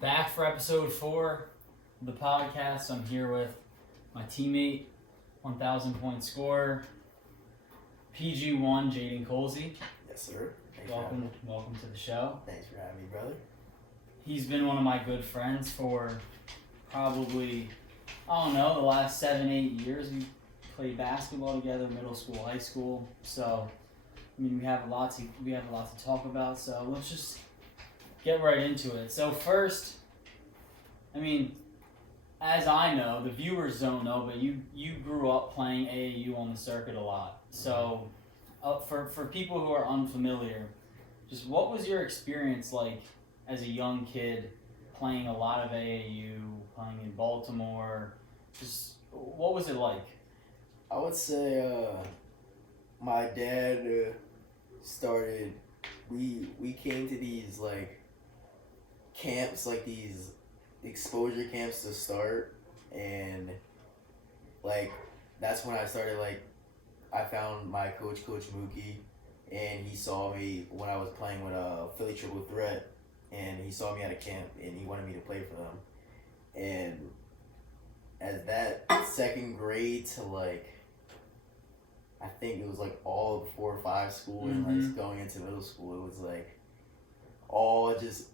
Back for episode 4 of the podcast. I'm here with my teammate, 1,000 point scorer, PG1 Jaden Colzie. Yes, sir. Welcome to the show. Thanks for having me, brother. He's been one of my good friends for probably, the last 7-8 years. We played basketball together, middle school, high school. So, we have a lot to talk about. So let's just get right into it. So first, as I know, the viewers don't know, but you grew up playing AAU on the circuit a lot. So for people who are unfamiliar, just what was your experience like as a young kid playing a lot of AAU, playing in Baltimore? Just what was it like? I would say my dad started. We came to these camps, these exposure camps to start, and that's when I started. I found my coach Mookie, and he saw me when I was playing with Philly Triple Threat, and he saw me at a camp, and he wanted me to play for them. And as that second grade to I think it was all of 4 or 5 school, and going into middle school, it was all just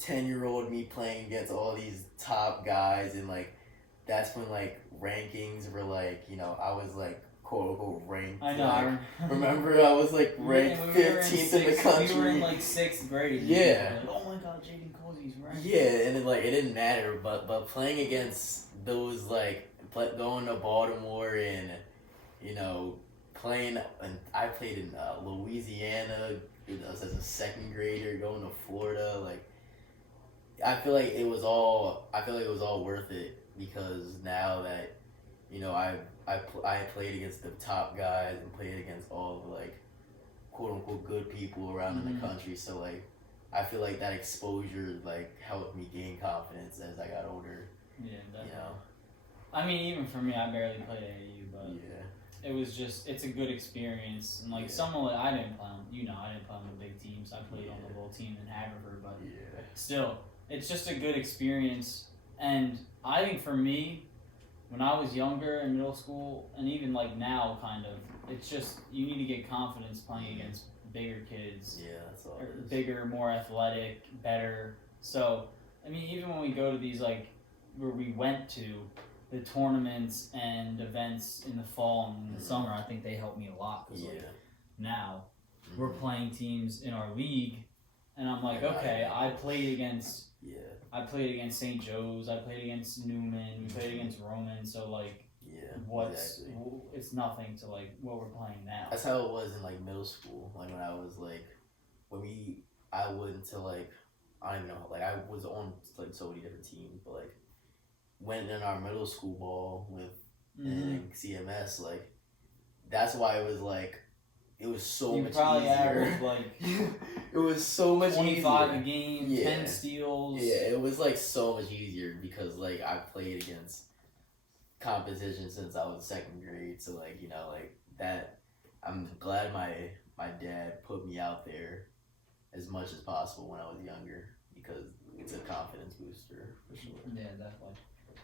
10-year-old me playing against all these top guys, and that's when rankings were I was quote unquote ranked. I know. Remember I was ranked 15th in the country. We were in 6th grade. Yeah. Oh my God, Jaden Colzie's ranked. Yeah, and it didn't matter, but playing against those going to Baltimore and playing, and I played in Louisiana as a second grader, going to Florida. I feel like it was all worth it, because now that I played against the top guys and played against all the quote unquote good people around in the country. So I feel like that exposure helped me gain confidence as I got older. Yeah, definitely. Even for me, I barely played AAU, but it was it's a good experience. And I didn't play on, I didn't play on the big teams. I played on the little team in Haverford, but still, it's just a good experience. And I think for me, when I was younger in middle school, and even now, it's just you need to get confidence playing against bigger kids. Yeah, that's all it is. Bigger, more athletic, better. So, even when we go to these where we went to the tournaments and events in the fall and in the summer, I think they helped me a lot. Cause now we're playing teams in our league, and I'm okay, I played against St. Joe's, I played against Newman, we played against Roman, so it's nothing to what we're playing now. That's how it was in middle school. When I was I went to I don't even know, I was on so many different teams, but went in our middle school ball with and CMS, that's why it was it was so much probably easier. Average, it was so much 25 easier. a game, 10 steals. Yeah, it was so much easier because I played against competition since I was second grade. So that, I'm glad my dad put me out there as much as possible when I was younger, because it's a confidence booster for sure. Yeah, definitely.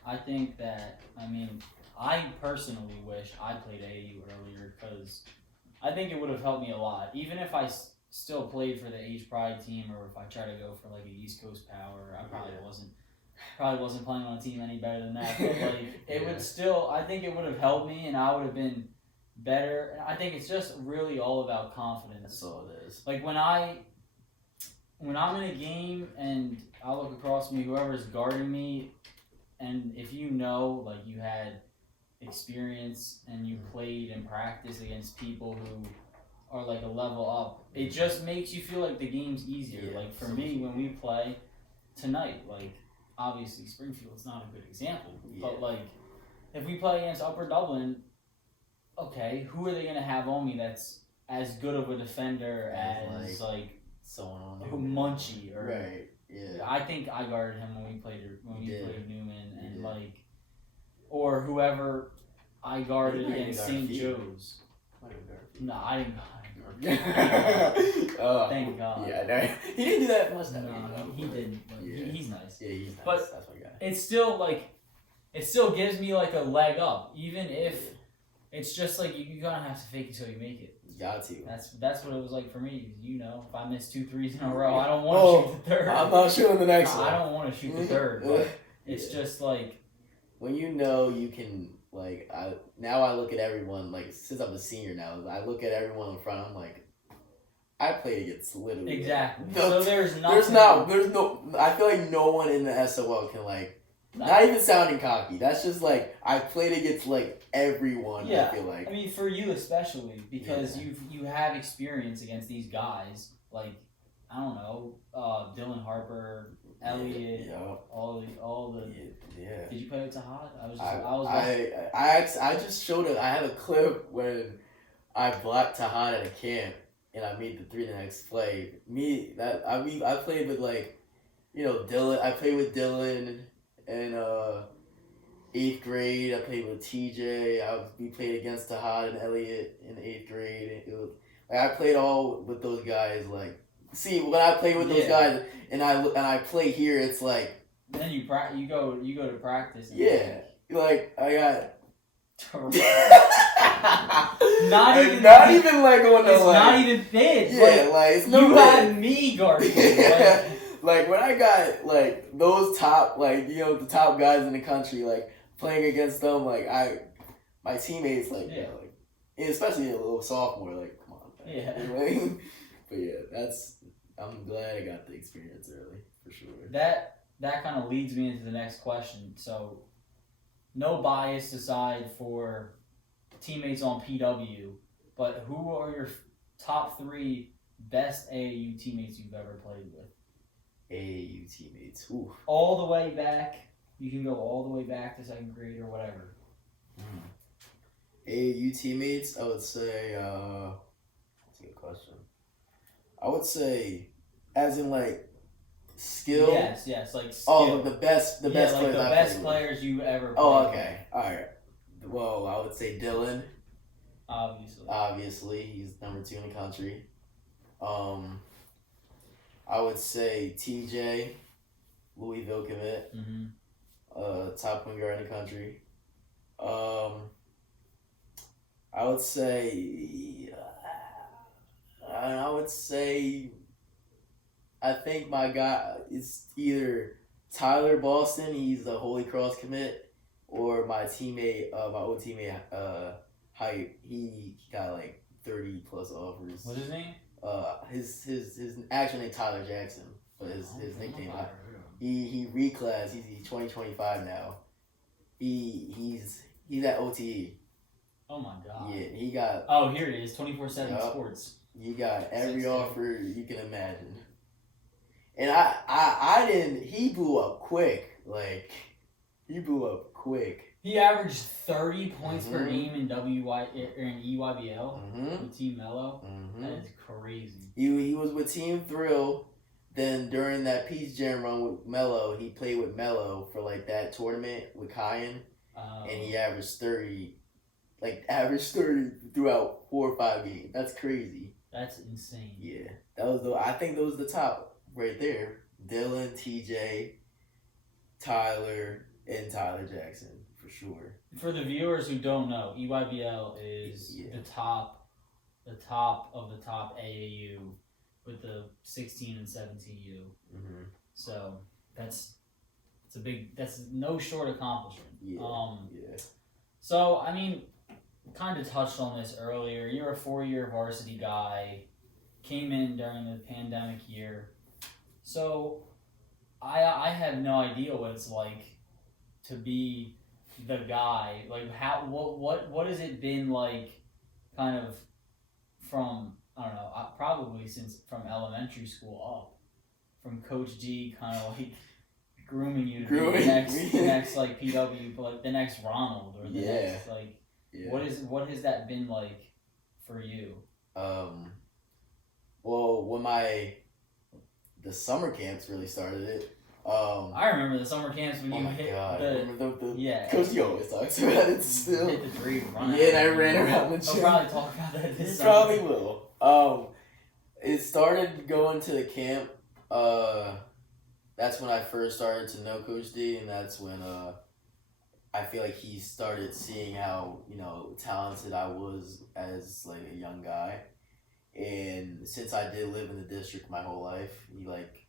I think that, I personally wish I played AAU earlier, because I think it would have helped me a lot. Even if I still played for the H Pride team, or if I tried to go for a East Coast Power, I probably wasn't playing on a team any better than that. But it would still, I think it would have helped me, and I would have been better. I think it's just really all about confidence. That's all it is. When I'm in a game and I look across me, whoever's guarding me, and if you had experience and you played and practiced against people who are a level up, it just makes you feel like the game's easier. For me, when we play tonight, obviously Springfield's not a good example, but if we play against Upper Dublin, okay, who are they going to have on me that's as good of a defender as someone on Munchie, or right? Yeah, I think I guarded him when we played Newman, and or whoever I guarded against St. Joe's. No, I didn't Thank God. Yeah, no, he didn't do that much. No, he didn't. But he's nice. Yeah, he's nice. But that's my guy. It's still like, it still gives me like a leg up, even if it's just like you gotta have to fake it till you make it. You got to. That's what it was like for me. You know, if I miss 2 threes in a row, I don't want to shoot the third. I'm not shooting the next one. I don't want to shoot the third. But it's just like when you know you can. Like I look at everyone like since I'm a senior now. I look at everyone in front. I'm like, I played against literally exactly. No, so there's no. I feel like no one in the SOL can like. Not even sounding cocky. That's just like I played against like everyone. Yeah, I feel like. I mean, for you especially because you have experience against these guys. Like I don't know, Dylan Harper, Elliott, all the. Yeah. Did you play with Tahad? I just showed it. I have a clip when I blocked Tahad at a camp and I made the 3 the next play. I played with like, Dylan. I played with Dylan in 8th grade. I played with TJ. We played against Tahad and Elliott in 8th grade. It was like I played all with those guys. Like, see when I play with those guys and I play here, it's like. Then you go to practice. And like I got. not even like on the it's like, not even thin. It's no. You had me guarding. Like when I got like those top the top guys in the country like playing against them my teammates and especially a little sophomore come on man. But I'm glad I got the experience early for sure. That kind of leads me into the next question. So, no bias aside for teammates on PW, but who are your top 3 best AAU teammates you've ever played with? AAU teammates. Ooh. All the way back. You can go all the way back to 2nd grade or whatever. AAU teammates, I would say, that's a good question. I would say, as in like, skill? Yes, like skill. Oh, the best players the best players you ever played. Oh, okay. Alright. Well, I would say Dylan. Obviously. He's number 2 in the country. I would say TJ, Louisville commit. Top point guard in the country. I would say I think my guy is either Tyler Boston, he's a Holy Cross commit, or my old teammate, Hype. He got like 30 plus offers. What's his name? His actual name Tyler Jackson, but his nickname. He reclassed. He's 2025 now. He's at OTE. Oh my God. Yeah, he got. Oh, here it is. 24/7 Sports. He got every offer you can imagine. And I didn't. He blew up quick. He averaged 30 points per game in EYBL with Team Mello. That is crazy. He was with Team Thrill. Then during that Peace Jam run with Mello, he played with Mello for like that tournament with Kyan, and he averaged 30 throughout 4 or 5 games. That's crazy. That's insane. Yeah, I think those the top right there. Dylan, TJ, Tyler, and Tyler Jackson for sure. For the viewers who don't know, EYBL is the top of the top AAU with the 16 and 17U. So that's no short accomplishment. So I mean, kind of touched on this earlier. You're a 4-year varsity guy, came in during the pandemic year. So I have no idea what it's like to be the guy. Like what has it been like kind of from, I don't know, probably since from elementary school up, from Coach G kind of like grooming you to be the next like PW, but like the next Ronald or the next like what has that been like for you? Well, when the summer camps really started it. I remember the summer camps when you hit Coach always talks about it still. Hit the tree, run. Yeah, and I ran around the gym. He'll probably talk about that this He summer. probably will. It started going to the camp. That's when I first started to know Coach D, and that's when I feel like he started seeing how talented I was as like a young guy, and since I did live in the district my whole life, he like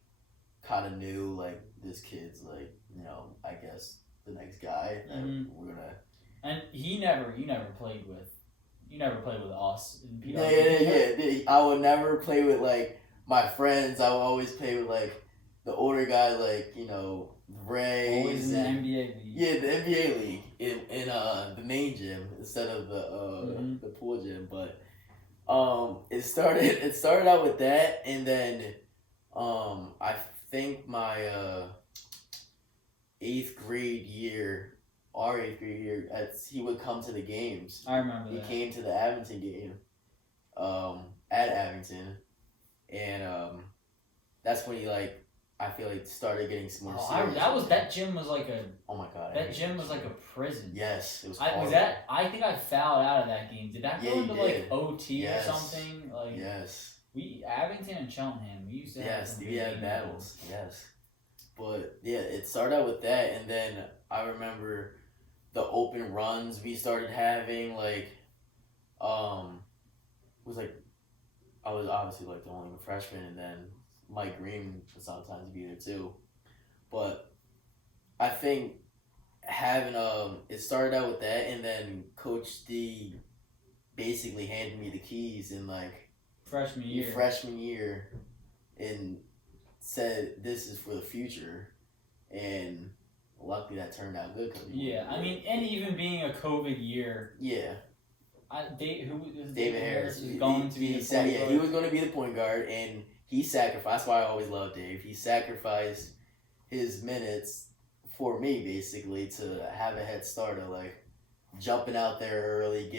kind of knew like this kid's like I guess the next guy that we're gonna. And you never played with us in Yeah. I would never play with like my friends. I would always play with like the older guys, like Ray. Always in the NBA league. Yeah, the NBA league in the main gym instead of the pool gym. But it started out with that, and then I think my our 8th grade year, he would come to the games. I remember he that. He came to the Abington game, at Abington, and that's when he like I feel like started getting more serious. That gym was like a. Oh my god! That gym was like a prison. Yes, it was. I think I fouled out of that game. Did that go into like OT or something? Like yes. We Abington and Cheltenham. We used to have we had battles. Yes, but yeah, it started out with that, and then I remember the open runs we started having. Like, was like I was obviously like the only freshman, and then Mike Green would sometimes be there too. But I think having it started out with that, and then Coach D basically handed me the keys in like freshman year, and said this is for the future, and luckily that turned out good. Yeah, I mean, and even being a COVID year. Yeah. David Harris was going to be the point guard. He was going to be the point guard, and he sacrificed. That's why I always loved Dave. He sacrificed his minutes for me, basically, to have a head start of like jumping out there early,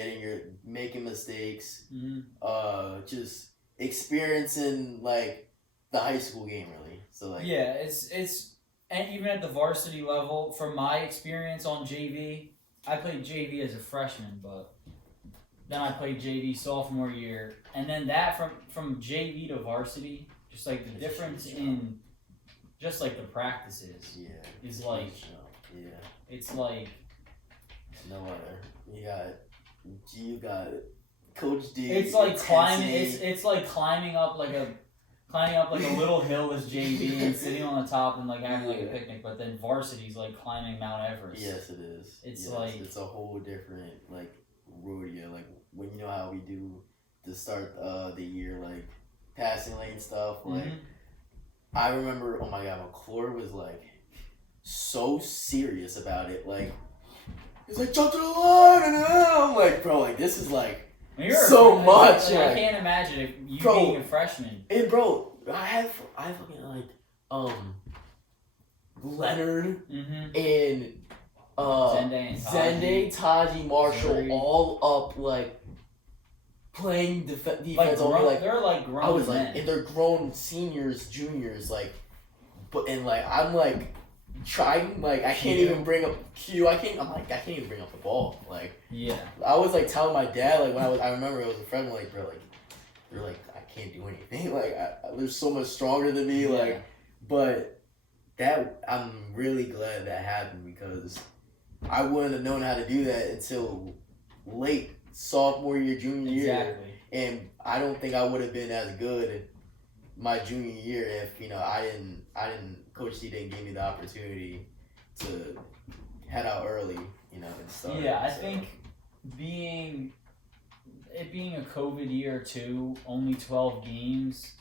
making mistakes, just experiencing like the high school game, really. So like it's and even at the varsity level, from my experience on JV, I played JV as a freshman, but then I played JV sophomore year, and then that from JV to varsity, just like the difference in just like the practices is like it's like no other. You got Coach D. It's like climbing. It's like climbing up like a little hill as JV and sitting on the top and like having like a picnic. But then varsity's like climbing Mount Everest. Yes, it is. It's it's a whole different like rodeo. Like when how we do to start the year, like passing lane stuff. Like I remember, oh my god, McClure was like so serious about it. Like he's like jump to the line, and I'm like, bro, like this is like so much. Like, I can't imagine if you being a freshman. And bro, I fucking like Leonard and Zende, Taji, Marshall, Zuri. All up like playing defense. They're like grown. I was men. like, and they're grown seniors, juniors, like, but and like I'm like trying, like I can't even bring up Q. I can't even bring up the ball. Like I was like telling my dad like when I remember it was a friend like bro like they're like I can't do anything like they're so much stronger than me like, but that I'm really glad that happened because I wouldn't have known how to do that until late sophomore year, junior year, and I don't think I would have been as good my junior year if I didn't Coach D didn't give me the opportunity to head out early, and start. Yeah, I think being a COVID year too, only 12 games,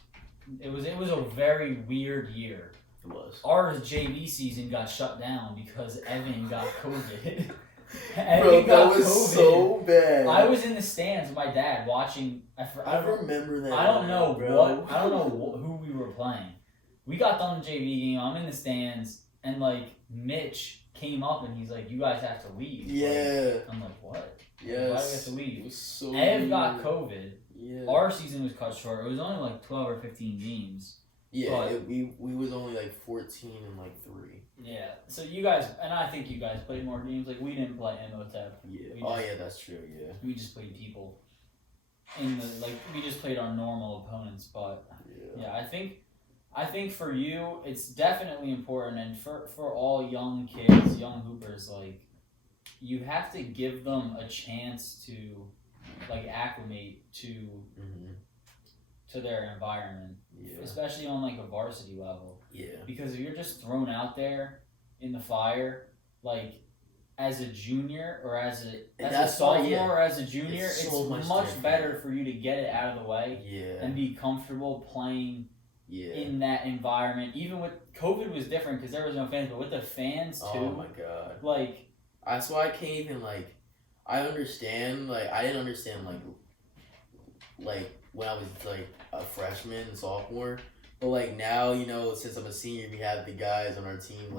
it was a very weird year. It was. Our JV season got shut down because Evan got COVID. Bro, that was COVID. So bad. I was in the stands with my dad watching. I remember that. I don't know who we were playing. We got done the JV game. I'm in the stands, and like Mitch came up and he's like, "You guys have to leave." Yeah. I'm like, "What? Yes. Why do we have to leave?" It was so Ev got COVID. Yeah. Our season was cut short. It was only like 12 or 15 games. Yeah, we was only like 14 and like 3. Yeah, so you guys, and I think you guys played more games. Like we didn't play Imhotep. Yeah. Yeah, that's true. Yeah. We just played people. in the we just played our normal opponents, but yeah, I think for you it's definitely important, and for all young kids, young hoopers, like you have to give them a chance to acclimate to their environment, especially on a varsity level. Yeah. Because if you're just thrown out there in the fire, as a junior or as a sophomore or as a junior, it's so much better for you to get it out of the way and be comfortable playing in that environment. Even with COVID was different because there was no fans, but with the fans too. Oh my god! That's why I can't even I understand. I didn't understand when I was a freshman and sophomore, but now since I'm a senior, we have the guys on our team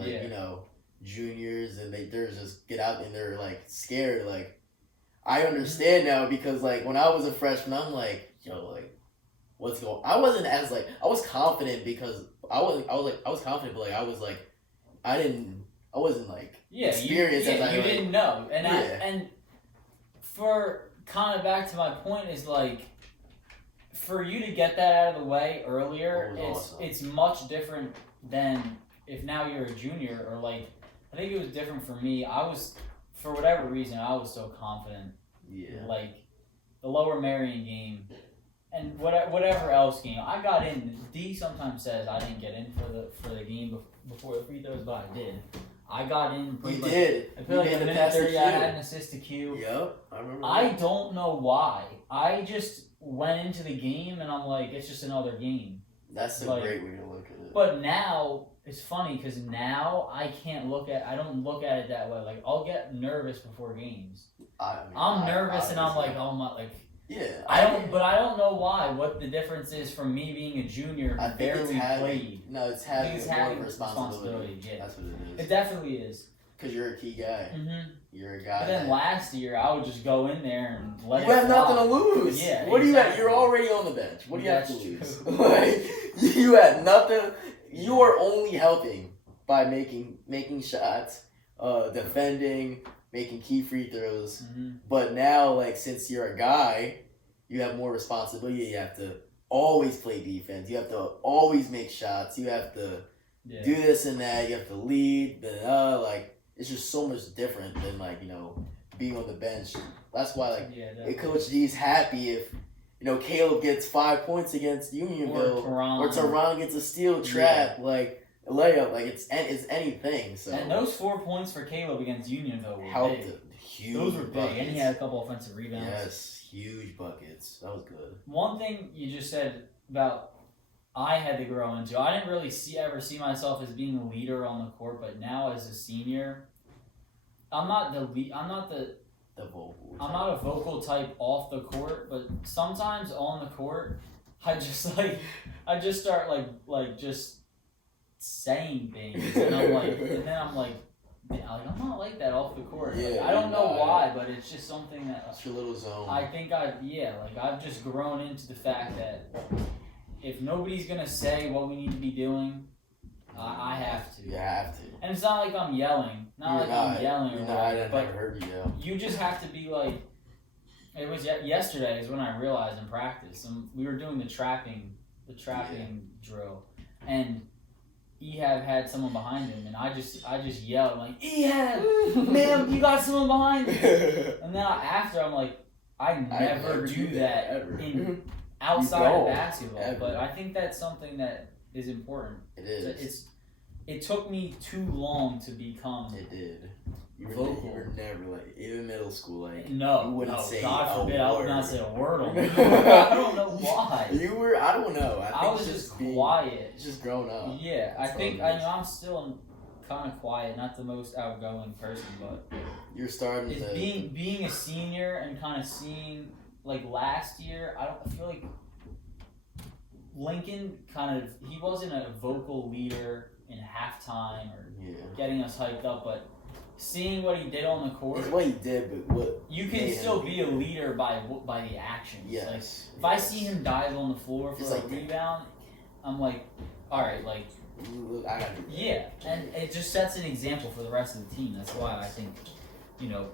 juniors, and they're just get out and they're scared. I understand now because when I was a freshman, I'm what's going? I wasn't as I was confident because I was confident, but I wasn't experienced as I you didn't know, and and for kind of back to my point is for you to get that out of the way earlier, it's much different than if now you're a junior or I think it was different for me. I was, for whatever reason, I was so confident. Yeah. The Lower Marion game and whatever else game, I got in. D sometimes says I didn't get in for the game before the free throws, but I did. I got in. You did. I feel in a minute 30, I had an assist to Q. Yep, I remember. I don't know why. I just went into the game and I'm it's just another game. That's a great way to look at it. But now it's funny because now I don't look at it that way. I'll get nervous before games. I'm nervous and I'm oh my yeah. I don't know why. What the difference is from me being a junior who barely played. No, it's having responsibility. Yeah, that's what it is. It definitely is. Because you're a key guy. Mm-hmm. You're a guy. But then last year I would just go in there and let it You have fly. nothing to lose. Yeah. What do you have? You're already on the bench. What do you have to lose? You had nothing. You are only helping by making shots, defending, making key free throws. Mm-hmm. But now, since you're a guy, you have more responsibility. You have to always play defense. You have to always make shots. You have to do this and that. You have to lead. It's just so much different than being on the bench. That's why Coach D's happy if Caleb gets 5 points against Unionville or Tehran gets a steal trap a layup it's anything. So and those 4 points for Caleb against Unionville were helped big. Huge. Those were big, buckets. and he had a couple offensive rebounds. Yes, huge buckets. That was good. One thing you just said about I had to grow into. I didn't really ever see myself as being a leader on the court, but now as a senior, I'm not the vocal. I'm not a vocal type off the court, but sometimes on the court, I just start just saying things, and I'm not like that off the court. Yeah, I don't know why, but it's just something that it's your little zone. I think I've just grown into the fact that if nobody's gonna say what we need to be doing, I have to. You have to. And it's not like I'm yelling. I'm yelling. You're not. I never heard you yell. You just have to be it was yesterday is when I realized in practice, and we were doing the trapping drill, and Ehab had someone behind him, and I just yelled Ehab, ma'am, you got someone behind me. And then after I'm I never do that ever. Outside of basketball, ever. But I think that's something that is important. It is. It took me too long to become. It did. You were never even middle school no, you wouldn't say God forbid, I would not say a word on it. I don't know why. You were. I don't know. I was just quiet. Just growing up. Yeah, I think I'm still kind of quiet, not the most outgoing person, but you're starting to being a senior and kind of seeing last year. I feel like Lincoln he wasn't a vocal leader in halftime or getting us hyped up, but seeing what he did on the court. It's what he did, but what you can still be a leader by the actions. Yes. If I see him dive on the floor for a rebound, I'm all right, I gotta do that. Yeah, and it just sets an example for the rest of the team. That's why I think,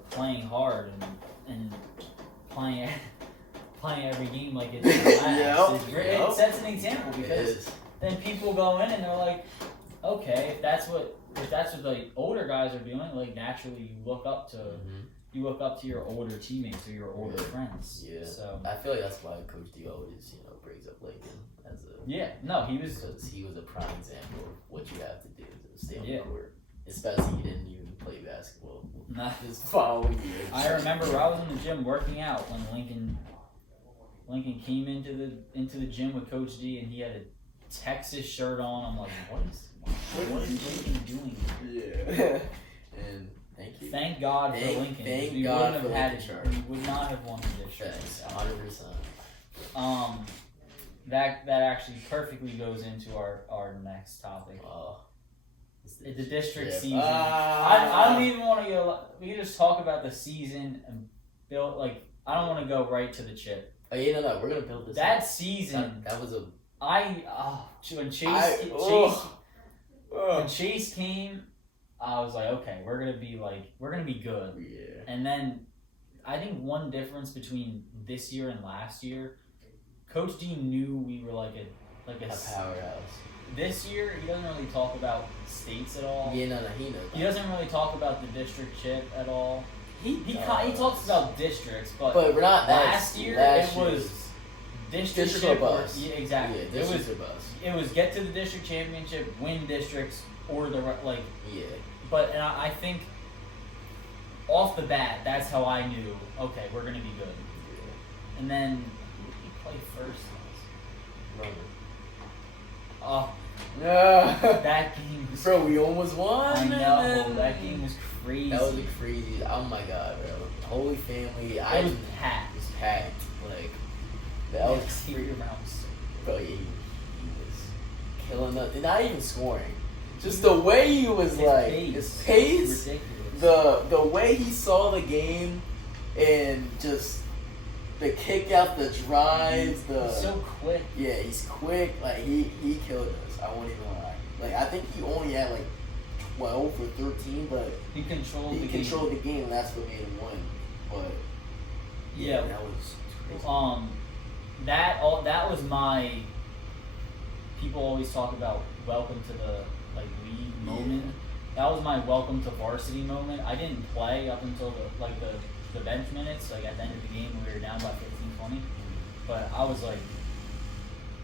playing hard and playing playing every game like it's your last. Yep. It sets an example It because is. then people go in and they're like, okay, if that's what like older guys are doing, like naturally you look up to your older teammates or your older friends. Yeah. So I feel like that's why Coach D always, brings up Lincoln as he was because he was a prime example of what you have to do to stay on Yeah. the court. Especially he didn't even play basketball Nah. his following year. I remember I was in the gym working out when Lincoln came into the gym with Coach D and he had a Texas shirt on. I'm like, what is Lincoln doing? Yeah. And thank you. Thank God for Lincoln. Thank we God wouldn't for have had Lincoln it. Sharp. We would not have won the district. Thanks, 100%. That actually perfectly goes into our next topic. The district season. I don't even want to go. We can just talk about the season and build. Like I don't want to go right to the chip. Oh yeah, no, we're gonna build this. That up. season. That was a. When Chase came, I was like, okay, we're gonna be good. Yeah. And then, I think one difference between this year and last year, Coach D knew we were like a powerhouse. This year, he doesn't really talk about states at all. Yeah, no, he knows. He doesn't really talk about the district chip at all. He does. talks about districts, but we're not. last year it was district or chip bus. Yeah, exactly. Yeah, district or bus. It was get to the district championship, win districts, or Yeah. But and I think off the bat, that's how I knew. Okay, we're gonna be good. Yeah. And then who did we play first? Runner. Oh, Yeah. that game was. Bro, we almost won. I know that game was crazy. That was crazy. Oh my god, bro. Holy family. It was packed. It was packed. Like that was crazy. Bro, he was killing us. Not even scoring. Just the way he was his pace. Ridiculous. The way he saw the game, and just the kick out, the drives, He's so quick. Yeah, he's quick. Like he killed us. I won't even lie. Like I think he only had like 12 or 13, but He controlled the game. And that's what made him win. But Yeah. that was crazy. That was my. People always talk about welcome to the league moment. That was my welcome to varsity moment. I didn't play up until the bench minutes. Like at the end of the game, we were down by 15-20. But I was like,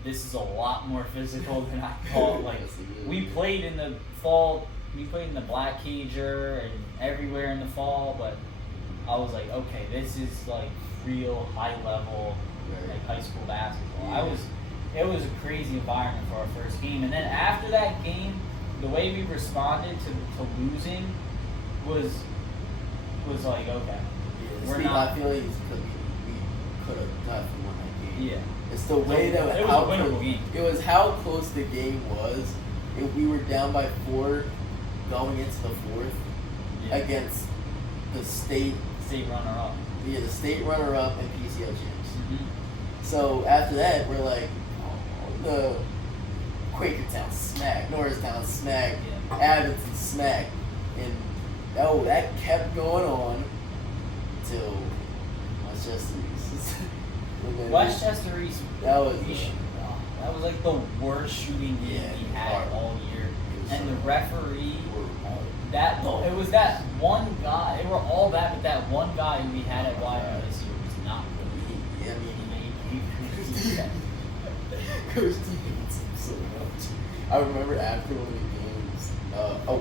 this is a lot more physical than I thought. Like we played in the fall. We played in the Black Cager and everywhere in the fall. But I was like, okay, this is like real high level high school basketball. Yeah. It was a crazy environment for our first game, and then after that game, the way we responded to losing was like, okay, we're not. I feel like we could have definitely won that game. Yeah, It's the way that it was a winnable game. It was how close the game was. We were down by 4 going into the 4th against the state runner-up. Yeah, the state runner-up and PCL champs. Mm-hmm. So after that, we're like, the Quakertown smack, Norristown smack, Abington smack, and that kept going on till Westchester East. Westchester East. That was like the worst shooting game we had all year, and the referee. It was that one guy. They were all bad, but that one guy who we had at Wyoming this year was not good. Yeah, I mean, he Coach D hates him so much. I remember after one of the games,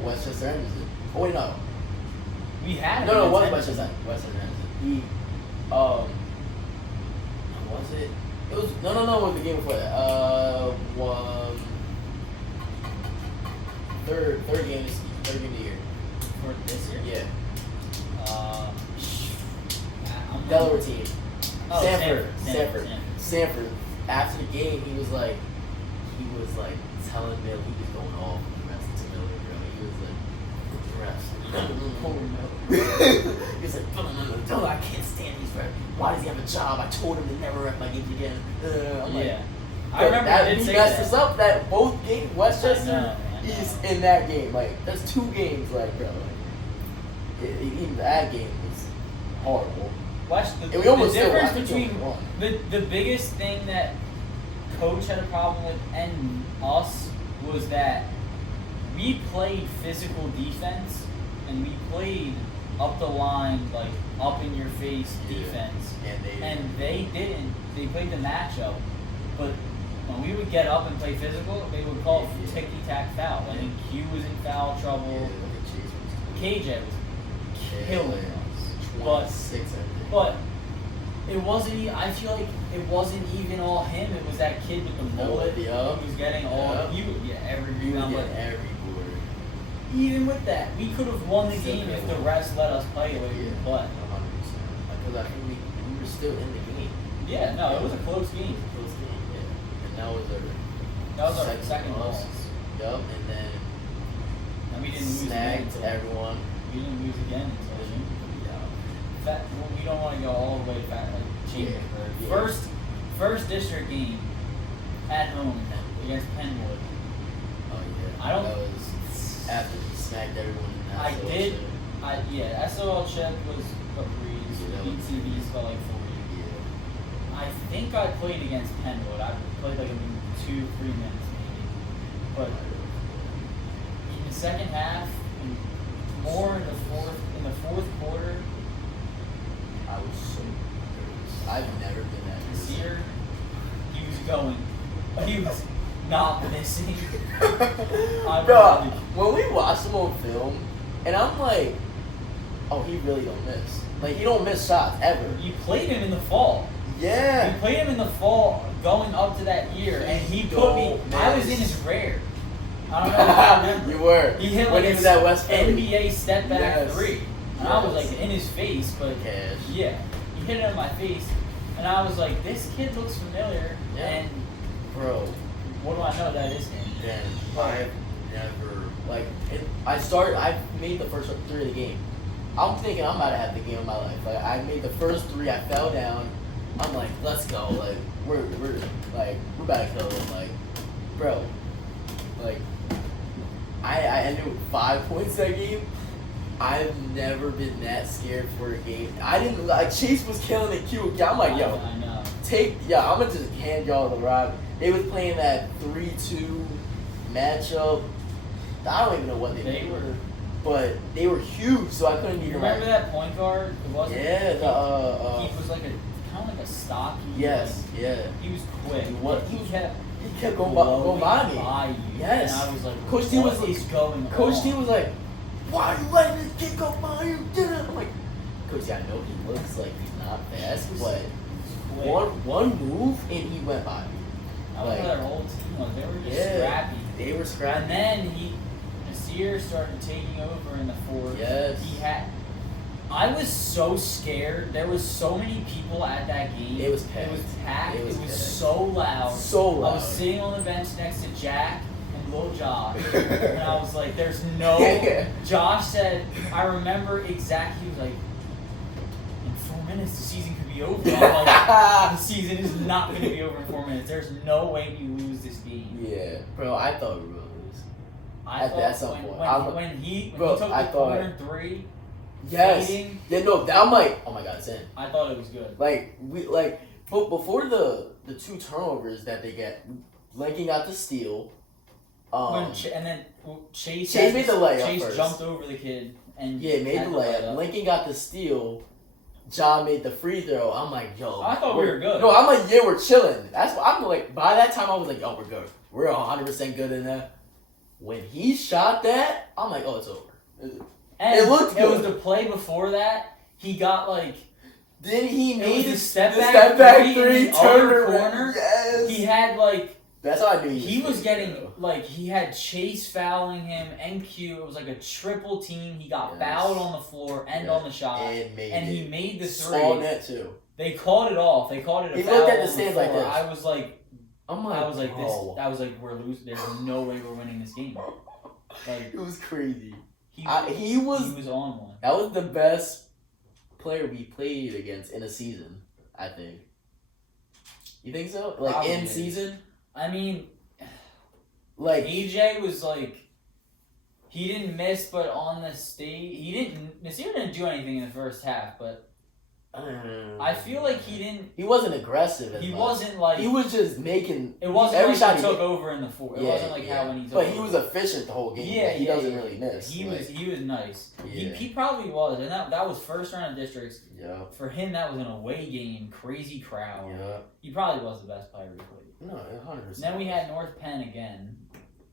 Westchester Anderson. Oh wait, no. We had him. No, it wasn't Westchester Anderson. He, was it? It was no. It was the game before that. Third game of the year. For this year? Yeah. Delaware team. Oh, Sanford. After the game, he was like telling Bill he was going off on the rest of Miller, bro. He was like, he was like, no, I can't stand these refs. Why does he have a job? I told him to never ref my games again. I'm like, I remember that he messed us up. That both games, Westchester, he's in that game. Like, there's 2 games, like, bro. Like, even that game was horrible. West. And we almost the still difference won. between Won. the biggest thing that coach had a problem with and us was that we played physical defense and we played up the line, like up in your face Yeah. defense. And They didn't. They played the matchup, but when we would get up and play physical, they would call Yeah. ticky tack foul. I think Q was in foul trouble. KJ was killing us. 26, I think. But it wasn't. I feel like it wasn't even all him. It was that kid with the mullet Yeah. who was getting all. Yeah. He would get every You rebound. get But every board. even with that, we could have won the Still game if could've the won. refs let us play the way we Yeah. play. 100%. Because I think we were still in the game. Yeah, no, it was a close game. Close game, yeah. And that was That was our Second second loss. loss. Yup, and then And we didn't lose again snagged until everyone. we didn't lose again until Yeah. well, we don't want to go all the way back like Chambersburg. Yeah. First district game at home against Penwood. Oh yeah. I don't- That was after we snagged everyone in that. I little did. shit. SOL check was a breeze. Yeah, that was- BTVs felt like 40. Yeah. I think I played against Penwood. I played like 2-3 minutes maybe. But in the second half, and more in the fourth quarter, I was so nervous. I've never been that nervous. Sear, he was going. He was not missing. Bro, when we watched him on film, and I'm like, oh, he really don't miss. Like, he don't miss shots ever. You played him in the fall. Yeah. We played him in the fall going up to that year, and he put me. Don't I was in miss. his rare. I don't know if I remember. You were. He hit when like he was at West Philly. NBA step back Yes. 3. And I was Yes. like in his face, but Cash. yeah, he hit it in my face. And I was like, this kid looks familiar. Yeah. And Bro, what do I know? That is him. then I've never, like, I made the first 3 of the game. I'm thinking I'm about to have the game of my life. Like, I made the first 3, I fell down. I'm like, let's go. Like, we're about to kill them. Like, bro, like, I ended with 5 points that game. I've never been that scared for a game. I didn't, like, Chase was killing the Q. I'm like, yo, I know. I'm gonna just hand y'all the ride. They was playing that 3-2 matchup. I don't even know what They were. but they were huge, so I couldn't You even remember that point guard? It wasn't. Yeah, he was like kind of like a stocky. yes, yeah. Like, he was quick. He kept going by me. You. Yes. And I was like, Coach D what was is going Coach on? D was like, why are you letting this kid go by you? I'm like, Coach D, I know he looks like he's not fast, but Quick. one move and he went by me. I was their whole team was. They were just Yeah. scrappy. They were scrappy. And then Nasir started taking over in the fourth. Yes. I was so scared. There was so many people at that game. It was packed. It was packed. It It was was packed. so loud. So loud. I was sitting on the bench next to Jack and Lil Josh, and I was like, "There's no." Josh said, "I remember exactly." He was like, "In 4 minutes, the season could be over." I'm like, "The season is not going to be over in 4 minutes. There's no way we lose this game." Yeah, bro, I thought we were gonna lose. I At thought some when, point. when, when he Bro, took I the thought- corner 3, Yes. fading, Yeah, no, I'm like, oh my god, it's in. I thought it was good. But before the 2 turnovers that they get, Lincoln got the steal. And then Chase made the layup Chase first. jumped over the kid and Yeah, made had the layup. Lincoln got the steal. John made the free throw. I'm like, yo. I thought we were good. No, I'm like, yeah, we're chilling. That's what I'm like. By that time, I was like, yo, we're good. We're 100% good in there. When he shot that, I'm like, oh, it's over. And It looked It was good. the play before that. He got like Then he it made was the the step the back step back three in three, the other turn corner. Yes. he had like That's how I knew he was good, getting bro. like he had Chase fouling him and Q. It was like a triple team. He got Yes. fouled on the floor and Yeah. on the shot, And he made the Small three. net too. They called it off. They called it a He foul. looked at the on stands like floor. this. I was like, Oh. I was like, we're losing. There's no way we're winning this game. Like It was crazy. he He was on one. That was the best player we played against in a season, I think. You think so? Like Probably in is. season? I mean, Like AJ was like, he didn't miss, but on the stage, Nasir didn't do anything in the first half, but I feel like he didn't. He wasn't aggressive. As He much. wasn't like. He was just making. It wasn't every like shot he he took made- over in the fourth. It wasn't like how when he took But over. he was efficient the whole game. Yeah, he yeah, doesn't yeah. really miss. He like, was nice. Yeah. He probably was, and that was first round of districts. Yeah. For him, that was an away game, crazy crowd. Yeah. He probably was the best player we played. No, 100%. Then we had North Penn again,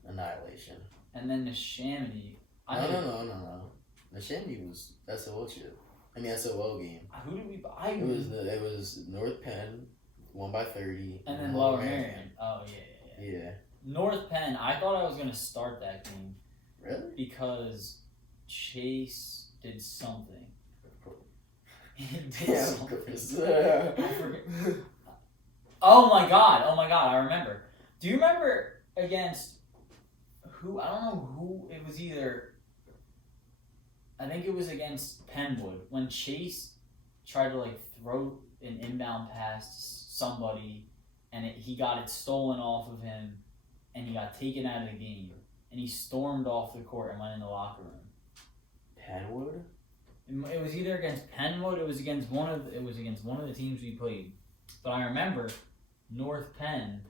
Annihilation. and then Neshaminy. No. The Shandy was SOL shit. I mean SOL game. Who did we buy? It was North Penn, won by 30. And then Lower Marion. Oh yeah. Yeah. North Penn. I thought I was gonna start that game Really? because Chase did something. He did Yeah, something. Chris. I forget. Oh my god! I remember. Do you remember against who? I don't know who. It was either. I think it was against Penwood when Chase tried to like throw an inbound pass to somebody, and he got it stolen off of him, and he got taken out of the game, and he stormed off the court and went in the locker room. Penwood? It was either against Penwood. It was against one of the teams we played, but I remember North Penn.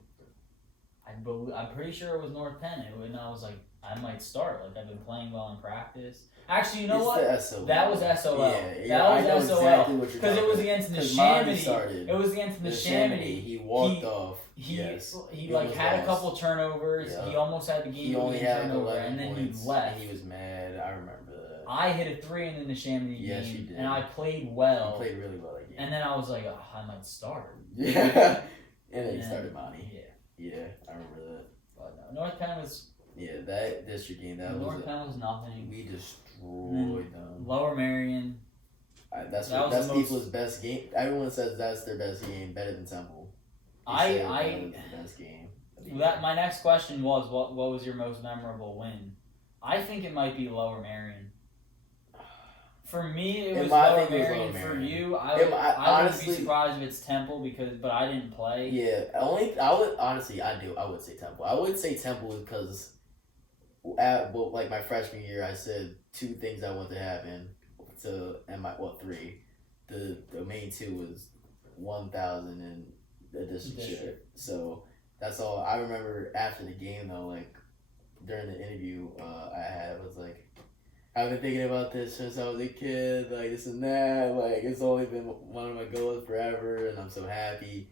I'm pretty sure it was North Penn, and I was like, I might start. Like I've been playing well in practice. Actually, you know It's what? the SOL. That was SOL. Yeah, That I was know SOL. exactly what you're Because it talking was about. against 'Cause Monty Neshaminy. started. It was against Neshaminy. He walked off. He Yes. he He like almost had a lost. couple turnovers. Yeah. He almost had the He game only winning had turnover, 11 and then points, he left. And he was mad. I remember that. I hit a 3 in the Neshaminy Yes, game, you did. and I played well. He played really well that game. And then I was like, oh, I might start. Yeah. And then he started Monty. Yeah. Yeah, I remember that. But no, North Penn was. Yeah, that district game, North Penn was nothing. we destroyed them. Lower Marion. That's That was the people's best game. Everyone says that's their best game, better than Temple. They say that was the best game. My next question was, what was your most memorable win? I think it might be Lower Marion. For me, it was Lower Marion. For you, I wouldn't honestly be surprised if it's Temple but I didn't play. Yeah, I would say Temple. I would say Temple because like my freshman year, I said 2 things I want to happen three. The main 2 was 1,000 and the district. So that's all I remember after the game though. Like during the interview I was like, I've been thinking about this since I was a kid, like this and that, like it's only been one of my goals forever and I'm so happy.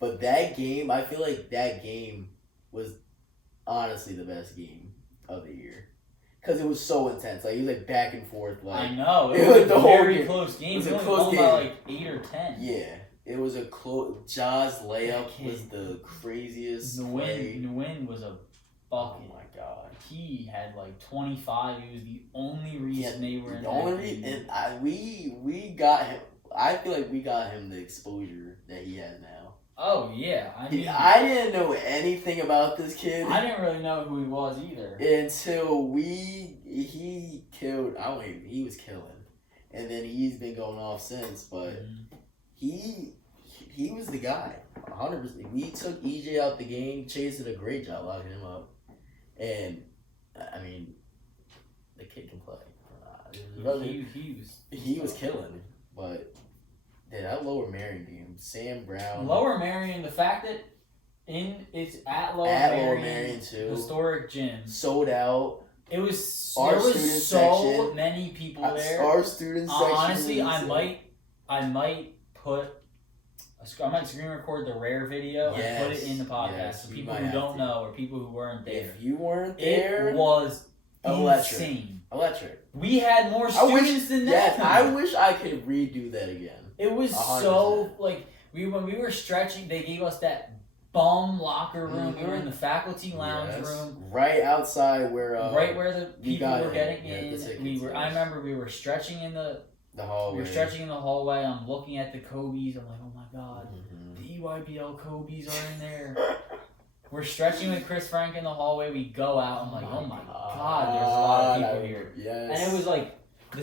But that game, I feel like that game was honestly the best game of the year. Because it was so intense. Like, it was like back and forth. Like, I know. It was the a whole very game. close game. It was We a only close won game. by like 8 or 10. Yeah. It was a close. Ja's layup That kid. was the craziest. Nguyen was a bucket. Oh my god. He had like 25. He was the only reason they were in The that only game. and we got him. I feel like we got him the exposure that he has now. Oh yeah, I mean, I didn't know anything about this kid. I didn't really know who he was either. Until he killed. He was killing, and then he's been going off since. But he was the guy, 100%. We took EJ out the game. Chase did a great job locking him up, and I mean, the kid can play. He was killing, but. Yeah, that Lower Marion game, Sam Brown. Lower Marion, the fact that it's at Lower Marion too. Historic gym, Sold out. It was Our there was student so section, many people there. Our student section. Honestly, I might screen record the rare video and put it in the podcast for people who don't know or people who weren't there. If you weren't there, it was electric. insane. Electric. We had more students than that. Yes, I wish I could redo that again. It was 100%. so like when we were stretching, they gave us that bum locker room. We were in the faculty lounge room, right outside where right where the people were getting in. I remember we were stretching in the hallway. We were stretching in the hallway. I'm looking at the Kobe's. I'm like, oh my god, the EYBL Kobe's are in there. We're stretching with Chris Frank in the hallway. We go out. I'm like, oh my god, there's a lot of people here. Yes. And it was like.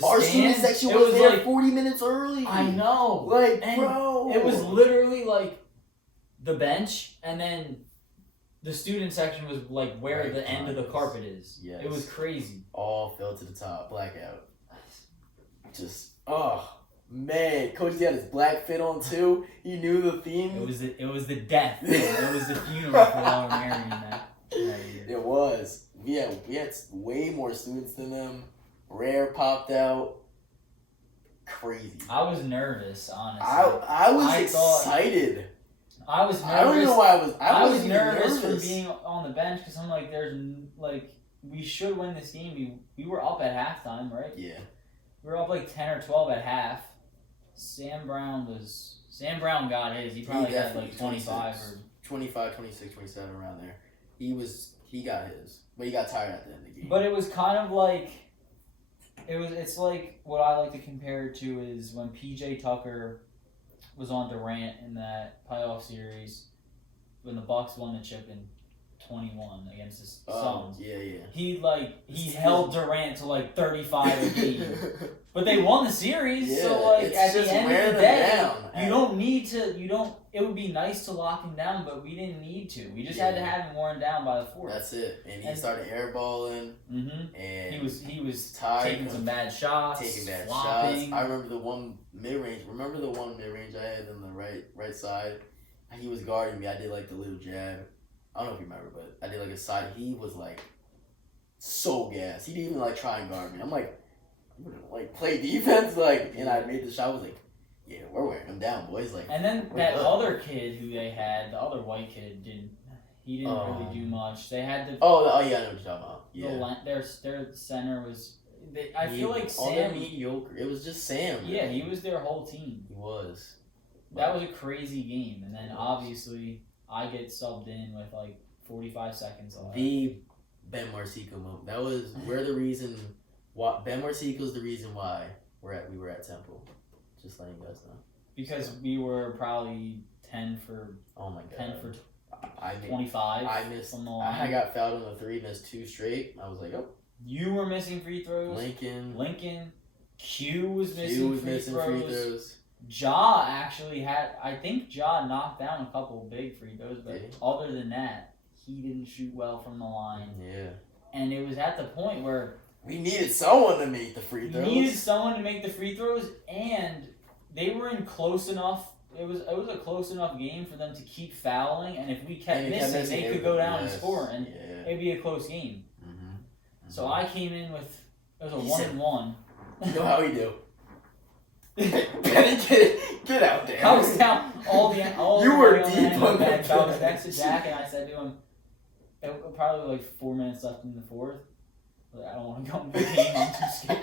Our student section was there like 40 minutes early. I know. Like, and bro. It was literally like the bench, and then the student section was like where the end of the carpet is. Yes. It was crazy. All fell to the top. Blackout. Just, Man, Coach had his black fit on too. He knew the theme. It was the death. It was the funeral for Lower Marion that year. It was. We had way more students than them. Rare popped out. Crazy. I was nervous, honestly. I was excited. I was nervous. I don't know why I was. I was nervous for being on the bench because I'm like, we should win this game. We were up at halftime, right? Yeah. We were up like 10 or 12 at half. Sam Brown got his. He probably had like 25 or 25, 26, 27 around there. He got his, but he got tired at the end of the game. But it was kind of like it's like what I like to compare it to is when PJ Tucker was on Durant in that playoff series when the Bucks won the chip in 21 against the Suns. Yeah. He held Durant to like 35 a game. But they won the series, yeah, so like at the end of the day, you don't need to. It would be nice to lock him down, but we didn't need to. We just had to have him worn down by the fourth. That's it, and he started airballing. Mm-hmm. And he was tired, taking some bad shots, flopping. I remember the one mid range. I had on the right side. He was guarding me. I did like the little jab. I don't know if you remember, but I did like a side. He was like so gassed. He didn't even like try and guard me. I'm like, I'm gonna like play defense, like, and I made the shot. I was like, yeah, we're wearing them down, boys. Like, and then that other kid who they had, the other white kid, didn't really do much. They had the oh yeah, I know what you're talking about. Yeah, their center was. I feel like Sam mediocre. It was just Sam. Yeah, he was their whole team. He was. That was a crazy game, and then obviously I get subbed in with like 45 seconds left. The Ben Marsico moment. That was the reason. Ben Marsico's the reason why we were at Temple. Just letting you guys know. Because we were probably 10 for. Oh my god. 10 for 25. I missed from the line. I got fouled on the 3, missed 2 straight. I was like, oh. You were missing free throws. Lincoln. Q was missing free throws. Ja actually had. I think Ja knocked down a couple big free throws, but other than that, he didn't shoot well from the line. Yeah. And it was at the point where we needed someone to make the free throws. And they were in close enough. It was a close enough game for them to keep fouling, and if we kept missing, they could go down and score, and it'd be a close game. Mm-hmm. So I came in with it was a 1-1. You know how we do. Get out there. I was down all you were deep on that bench. I was next to Jack, and I said to him, probably like 4 minutes left in the fourth. I don't want to go into the game. I'm too scared.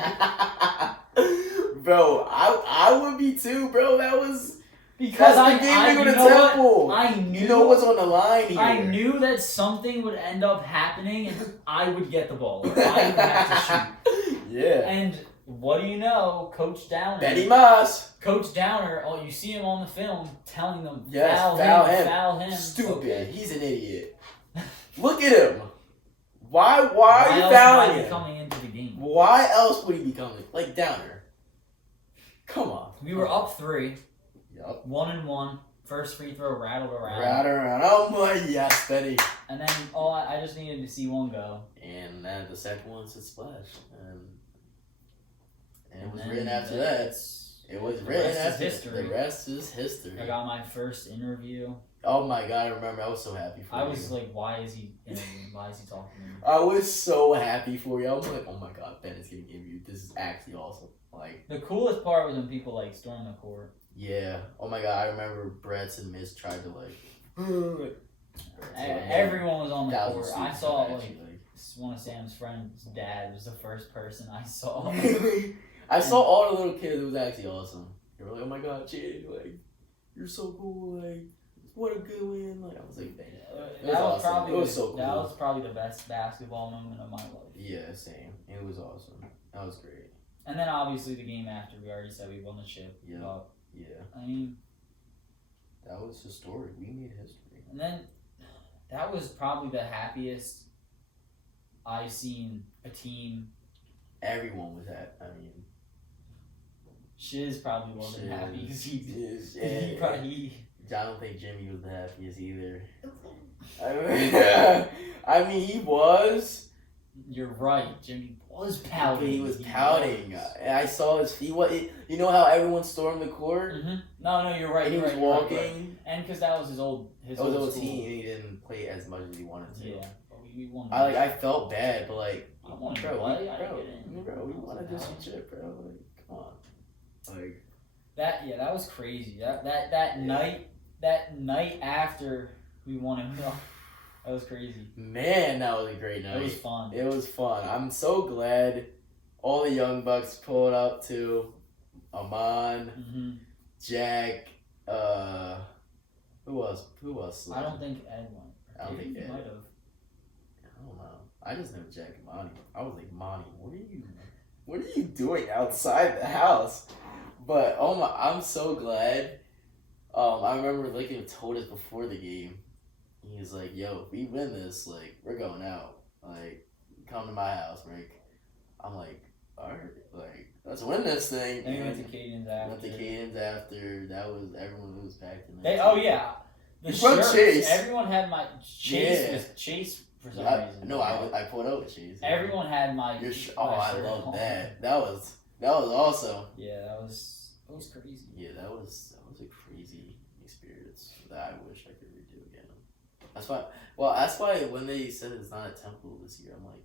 Bro, I would be too, bro. That was because the game to go to Temple. I knew you know what's on the line here. I knew that something would end up happening, and I would get the ball. Like, I would have to shoot. Yeah. And what do you know, Coach Downer? Betty Moss. Coach Downer. Oh, you see him on the film telling them, foul him. Stupid. Okay. He's an idiot. Look at him. Why are you fouling him? Coming into the game. Why else would he be coming? Like Downer. Come on. We were up 3. Yup. 1-1. First free throw rattled around. Oh my yes, Betty. And then I just needed to see one go. And then the second one said splash. And it was written after that. It was written after history. The rest is history. I got my first interview. Oh my god, I remember. I was so happy for you. I was like, why is he interviewing? Why is he talking to me? I was so happy for you. I was like, oh my god, Ben is going to give you. This is actually awesome. Like, the coolest part was when people like stormed the court. Yeah. Oh my god, I remember Bretts and Miss tried to like. Everyone was on the court. I saw like one of Sam's friends' dad was the first person I saw. I saw all the little kids. It was actually awesome. They were like, "Oh my god, Jaden, like, you're so cool. Like, what a good win." Like, I was like, "It was awesome. It was so cool." That was probably the best basketball moment of my life. Yeah, same. It was awesome. That was great. And then obviously the game after, we already said we won the chip. Yeah. But, yeah. I mean, that was historic. We made history. And then that was probably the happiest I've seen a team. Everyone was at. I mean, Shiz probably wasn't happy because I don't think Jimmy was the happiest either. I mean, he was, You're right. Jimmy was pouting. He was pouting. I saw his feet. You know how everyone stormed the court? Mm-hmm. No, you're right. And he was walking. Right. And because that was his old old team, and he didn't play as much as he wanted to. Yeah, but we won. I felt bad, but like, I want to bro, play. we want to do some shit, bro. Like, come on. Like that. Yeah, that was crazy. That night after we won it. That was crazy. Man, that was a great night. It was fun. It was fun. I'm so glad all the young bucks pulled up to Amon, Jack, who else? I don't think Ed went. I don't think Ed might have. I don't know. I just know Jack and Monty. I was like, Monty, what are you doing outside the house? But I'm so glad. I remember Lincoln told us before the game. He was like, yo, if we win this, like, we're going out. Like, come to my house, Rick. I'm like, alright, like, let's win this thing. And we went to Caden's after. That was, everyone was packed in there. The shirts. Chase. Everyone had my Chase for some reason. No, I pulled out with Chase. Everyone had my. I love that. That was awesome. Yeah, that was crazy. Yeah, that was a crazy experience that I wish I could redo again. That's why when they said it's not a temple this year, I'm like,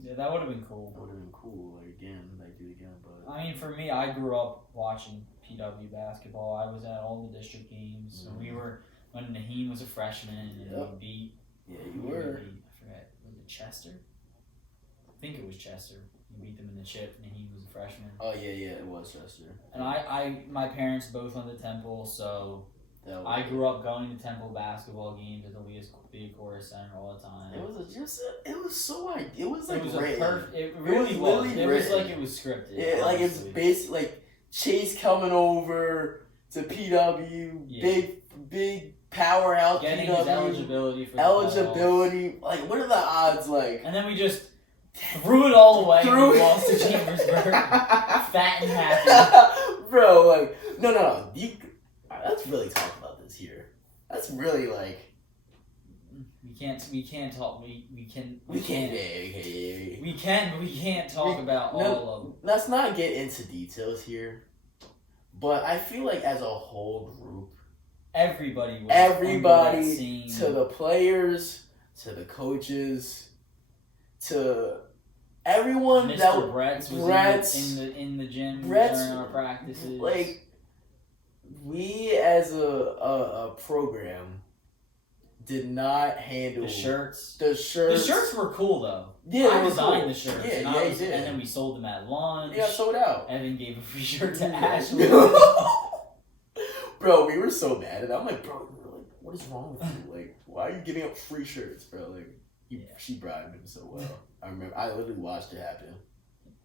yeah, that would have been cool. That would have been cool. Like do it again. But I mean, for me, I grew up watching PW basketball. I was at all the district games. So we were when Naheem was a freshman and we beat. Yeah, you were. I forget. Was it Chester? I think it was Chester. We beat them in the chip, and he was a freshman. Oh yeah, it was Chester. And my parents both went to Temple, so I grew up going to Temple basketball games at the Leah Center all the time. It was It really was. It was like it was scripted. Yeah, like it's basically like Chase coming over to PW, big powerhouse. Getting PW, his eligibility for eligibility. Like, what are the odds? Like, and then we just threw it all away and we lost to Chambersburg, fat and happy. Bro, like, no. Let's really talk about this here. That's really like. We can't talk. We can, but we can't talk about all of them. Let's not get into details here. But I feel like as a whole group, everybody to the players, to the coaches, to everyone Mr. Brett's was in the gym during our practices. Like, we as a program did not handle the shirts. The shirts were cool though. Yeah, I designed the shirts. Yeah, you did. And then we sold them at lunch. Yeah, sold out. Evan gave a free shirt to Ashley. Bro, we were so mad, and I'm like, bro, what is wrong with you? Like, why are you giving up free shirts, bro? Like, she bribed him so well. I remember, I literally watched it happen.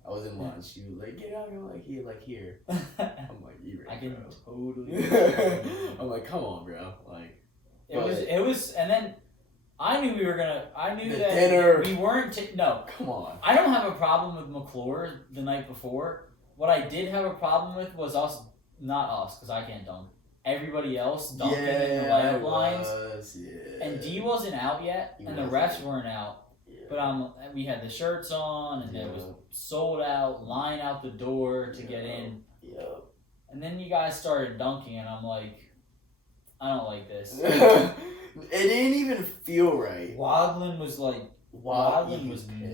I was in lunch. She was like, get out here, like here. I'm like, you're right, I can bro. totally. I'm like, come on, bro. Like, it was, and then I knew that dinner. We weren't. No, come on. I don't have a problem with McClure the night before. What I did have a problem with was not us, because I can't dunk. Everybody else dunking in the layup lines. Yeah. And D wasn't out yet, and the refs weren't out. Yeah. But we had the shirts on, and it was sold out, line out the door to get in. Yeah. And then you guys started dunking, and I'm like, I don't like this. It didn't even feel right. Wadlin was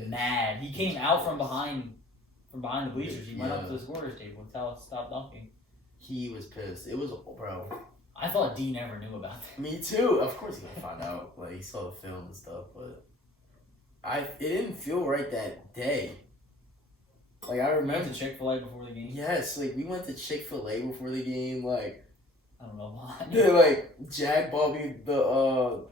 mad. He came out from behind the bleachers. He went up to the scorer's table to tell us to stop dunking. He was pissed. It was, bro. I thought D never knew about that. Me too. Of course he gonna find out. Like, he saw the film and stuff, but it didn't feel right that day. Like, I remember. We went to Chick-fil-A before the game. Yes, like we went to Chick-fil-A before the game. Like, I don't know why. Like, Jack bought me the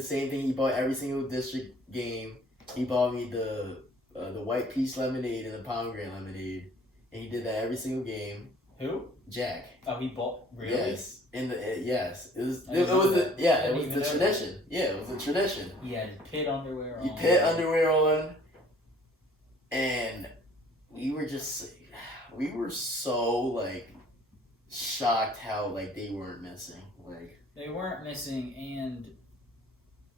same thing he bought every single district game. He bought me the white peach lemonade and the pomegranate lemonade, and he did that every single game. Who? Jack. Oh, he bought really? Yes. Yes. It was the tradition. Yeah, it was a tradition. He had pit underwear on. He pit underwear on, and we were so like shocked how like they weren't missing. Like, they weren't missing, and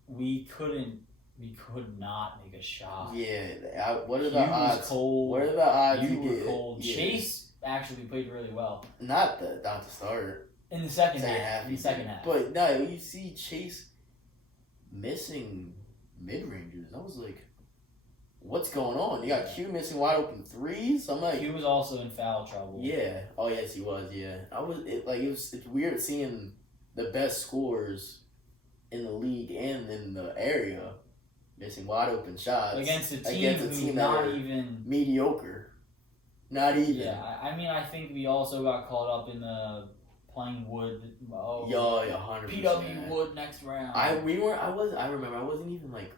we couldn't We could not make a shot. Yeah. What are You the odds? was cold. What are the odds You you were get? cold. Yeah. Chase actually played really well Not to start. in the second half. In he the second did. half. But no, you see Chase missing mid ranges. I was like, what's going on? You got Q missing wide open threes. I'm like, He was also in foul trouble. yeah. Oh yes, he was. Yeah, it's weird seeing the best scorers in the league and in the area missing wide open shots Against a team who's not even mediocre. Not even. Yeah, I mean, I think we also got caught up in the playing Wood. Oh, Yeah, 100%. PW Wood next round. I remember I wasn't even like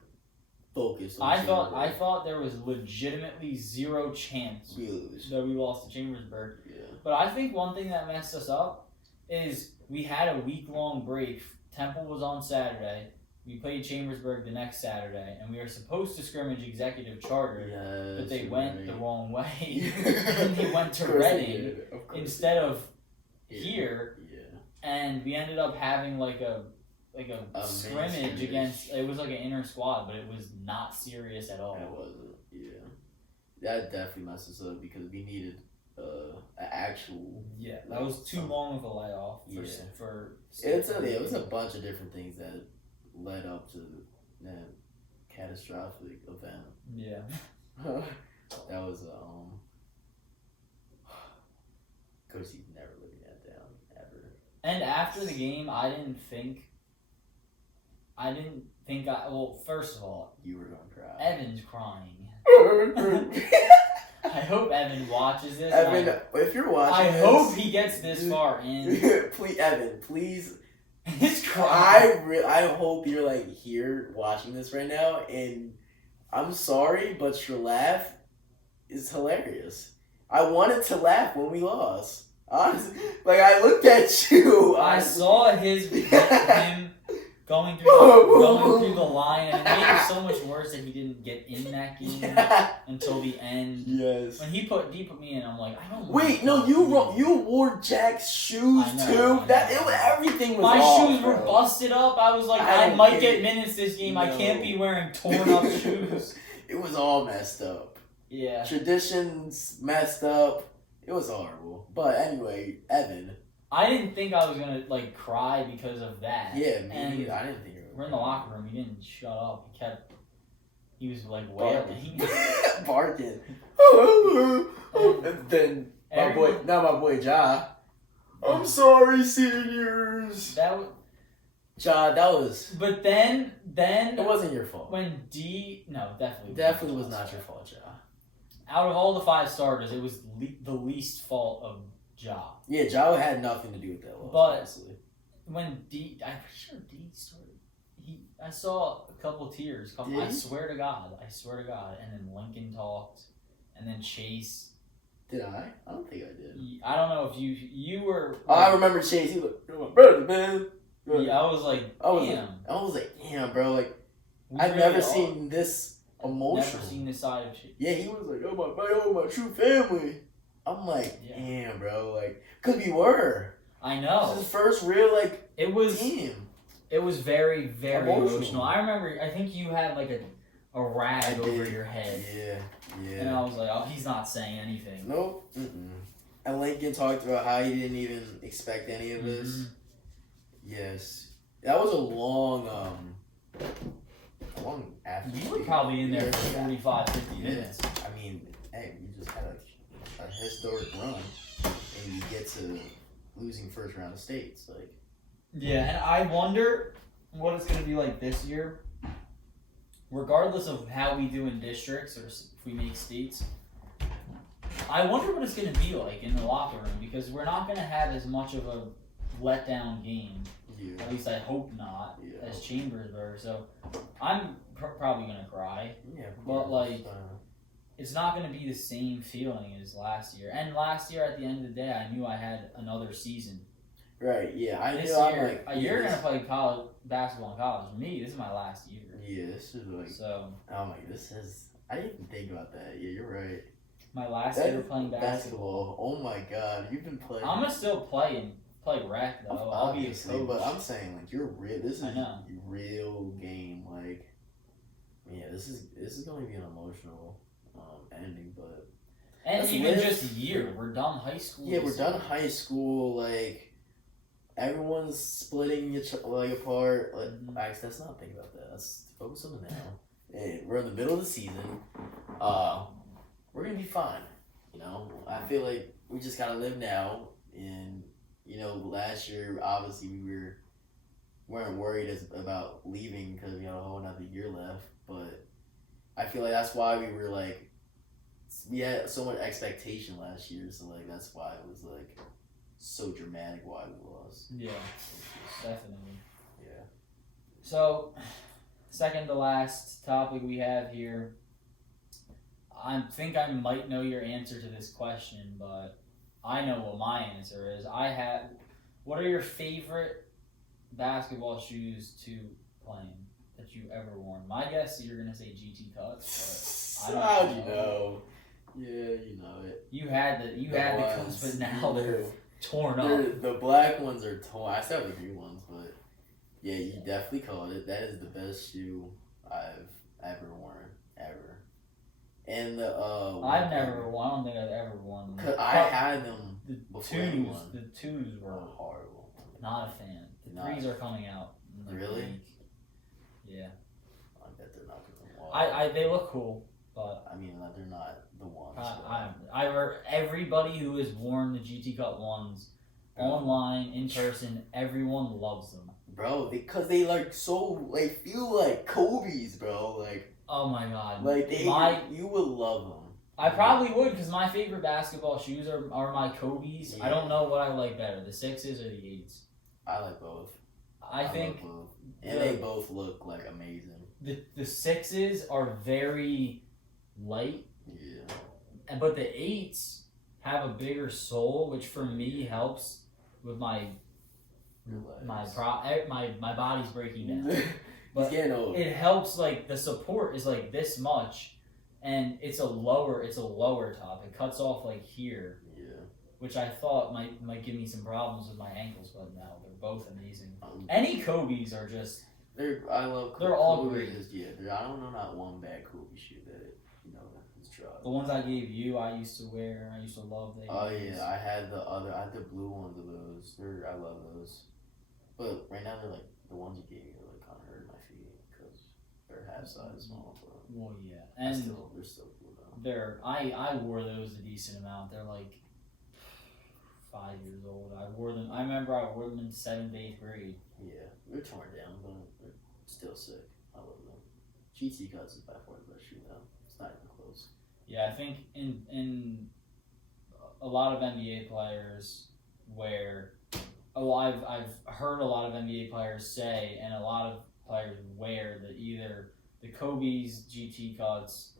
focused on I thought there was legitimately zero chance we lose. that we lost to Chambersburg. Yeah. But I think one thing that messed us up is we had a week-long break. Temple was on Saturday. We played Chambersburg the next Saturday, and we were supposed to scrimmage Executive Charter, but they went the wrong way. And they went to Reading instead of here, and we ended up having like a scrimmage against. It was like an inter squad, but it was not serious at all. It wasn't. Yeah, that definitely messed us up because we needed an actual. Yeah, that was too long of a layoff. For it was a bunch of different things that led up to that catastrophic event. Yeah. That was Colzie's never living that down ever. And after the game, I didn't think. Well, first of all, You were gonna cry. Evan's crying. I hope Evan watches this. Evan, if you're watching, I hope he gets this far in. Please, Evan, please. He's crying. I hope you're like here watching this right now, and I'm sorry, but your laugh is hilarious. I wanted to laugh when we lost. Honestly, like I looked at you. I saw him going through the line, and it made it so much worse that he didn't get in that game until the end. Yes. When he put me in, I'm like, I don't. Wait, no, you wore Jack's shoes too. Everything was. My off, shoes were busted up. I was like, I might get minutes this game. I can't be wearing torn up shoes. It was all messed up. Yeah. Traditions messed up. It was horrible. But anyway, Evan. I didn't think I was gonna like cry because of that. Yeah, me neither. I didn't think it was. We're in the locker room. He didn't shut up. He was like wailing. Barking. And then my boy Ja. I'm sorry, seniors. That was. But then it wasn't your fault. When definitely was not your fault, Ja. Out of all the 5 starters, it was the least fault of Ja. Yeah, Ja had nothing to do with that loss. But honestly. When I'm pretty sure D started. I saw a couple tears. I swear to God. And then Lincoln talked, and then Chase. Did I? I don't think I did. I don't know if you were. Oh, I remember Chase. He was like, "You're my brother, man." Yeah, I was like, damn. I was like, damn, bro. Like, I've never seen this emotional. Never seen this side of Chase. Yeah, he was like, "Oh my true family." I'm like, damn, bro. Like, cause we were. I know. This is the first real team. It was very, very emotional. I remember. I think you had like a rag over your head. Yeah. And I was like, oh, he's not saying anything. Nope. And Lincoln talked about how he didn't even expect any of this. Yes, that was a long after. You were probably in there for 45, 50 minutes. I mean, hey, you just had a historic run, and you get to losing first round of states, like. Yeah, and I wonder what it's going to be like this year. Regardless of how we do in districts or if we make states, I wonder what it's going to be like in the locker room because we're not going to have as much of a letdown game. Yeah. At least I hope not, as Chambersburg. So I'm probably going to cry. Yeah, but like, it's not going to be the same feeling as last year. And last year, at the end of the day, I knew I had another season. Right, yeah. You're going to play college basketball in college. Me, this is my last year. Yeah, this is like... So... I'm like, I didn't even think about that. Yeah, you're right. My last year playing basketball. Oh my God, you've been playing... I'm going to still play rec, though. I'll be a coach. But I'm saying, like, you're real... This is a real game, like... Yeah, this is going to be an emotional ending, but And Let's even live. just a year, we're done high school. yeah, we're this done year. high school. Like everyone's splitting apart. Like, actually, let's not think about that. Let's focus on the now. Hey, we're in the middle of the season. We're gonna be fine. You know, I feel like we just gotta live now. And you know, last year obviously we weren't worried about leaving because we had a whole another year left. But I feel like that's why we were like, we had so much expectation last year. So like that's why it was like so dramatic why we lost. Yeah, definitely. Yeah. So, second to last topic we have here. I think I might know your answer to this question, but I know what my answer is. What are your favorite basketball shoes to play in that you ever worn? My guess is you're gonna say GT Cuts, but I don't How'd you know. know? Yeah, you know it. You had the cuts, but now they're torn up. The black ones are torn. I still have the green ones, but yeah, you definitely called it. That is the best shoe I've ever worn, ever. And the I've never worn. I don't think I've ever worn them. Cause I had them The before twos. anyone. The twos were horrible. not a fan. The Not- threes are coming out. In like a Really? week. Yeah. I bet they're not gonna. I they look cool, but I mean, they're not the ones. everybody who has worn the GT Cut ones online, in person, everyone loves them. Bro, because they like so like feel like Kobe's, bro. Like Oh my god! like you would love them. I probably would, because my favorite basketball shoes are my Kobe's. Yeah. I don't know what I like better, the 6s or the 8s. I like both. I think like both. And they both look like amazing. the 6s are very light, Yeah. but the 8s have a bigger sole, which for me helps with my body's breaking down. He's getting old. It helps, like the support is like this much, and it's a lower top. It cuts off like here, Yeah. which I thought might give me some problems with my ankles, but no, they're both amazing. Any Kobe's are just I love. They're all Kobe great. I don't know not one bad Kobe shoe that is tried. the ones I gave you. I used to wear. I used to love. Oh yeah, I had the blue ones of those. I love those. But right now they're like the ones you gave me are like kind of hurting my feet because they're half size small. But Well, yeah, and they're still cool though. I wore those a decent amount. They're like 5 years old. I wore them. I remember I wore them in 7th, 8th grade. Yeah, they're torn down, but they're still sick. I love them. GT Cuts is by far the best shoe though. It's not even close. Yeah, I think in a lot of NBA players wear. Oh, I've heard a lot of NBA players say, and a lot of players wear either the Kobe's GT Cuts.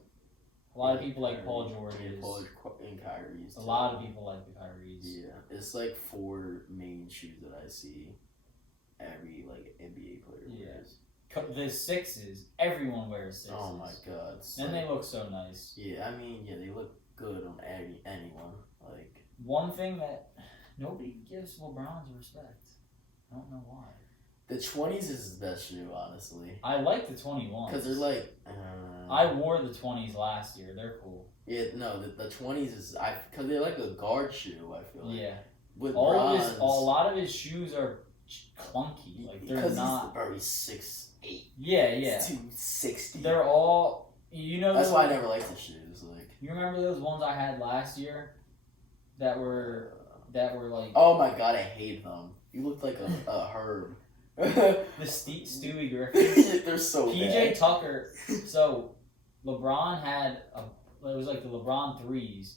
A lot of people like Paul George's. Paul and Kyrie's. A lot of people like the Kyrie's. Yeah, it's like 4 main shoes that I see every like NBA player wears. The 6s, everyone wears 6s. Oh my god. And they look so nice. Yeah, I mean, yeah, they look good on anyone. Like one thing that nobody gives LeBron's respect. I don't know why. The 20s is his best shoe, honestly. I like the 21s. Because they're like... I wore the 20s last year. They're cool. Yeah, no, the 20s is... Because they're like a guard shoe, I feel like. Yeah. With a lot of his shoes are clunky. Like, they're not... Because he's 6'8". Yeah. He's 260. They're all... That's why I never liked the shoes. Like, you remember those ones I had last year? That were like... Oh my god, I hate them. You look like a herb. The Stewie Griffin. They're so PJ bad. Tucker. So LeBron had it was like the LeBron 3s.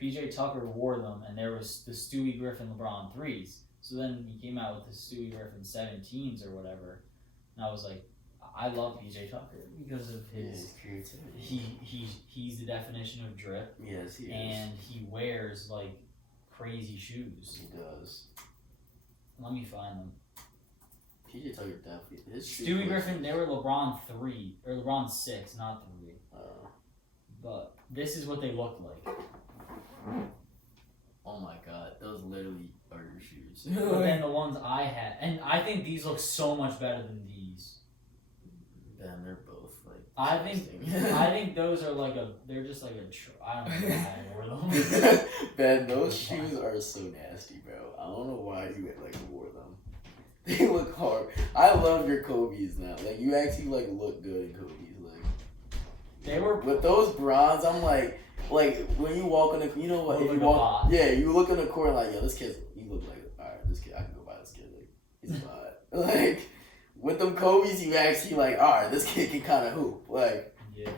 PJ Tucker wore them, and there was the Stewie Griffin LeBron 3s. So then he came out with the Stewie Griffin 17s or whatever, and I was like, I love PJ Tucker because of his creativity. He's the definition of drip. Yes, he is. And he wears like crazy shoes. He does. Let me find them. PJ Tucker definitely. Stewie Griffin, they were LeBron 3 or LeBron 6, not 3. But this is what they looked like. Oh my god, those literally are your shoes. But then the ones I had, and I think these look so much better than these. Then they're both like I think those are they're just like I don't know why I wore them. Man, those shoes are so nasty, bro. I don't know why you wore them. They look hard. I love your Kobe's now. Like you actually look good in Kobe's. Like they were with those bronze. I'm like when you walk in the, you know what? If you walk, you look in the corner like, yo, this kid. You look like, all right, this kid. I can go buy this kid. Like he's hot. Like with them Kobe's, you actually all right, this kid can kind of hoop. Like yeah,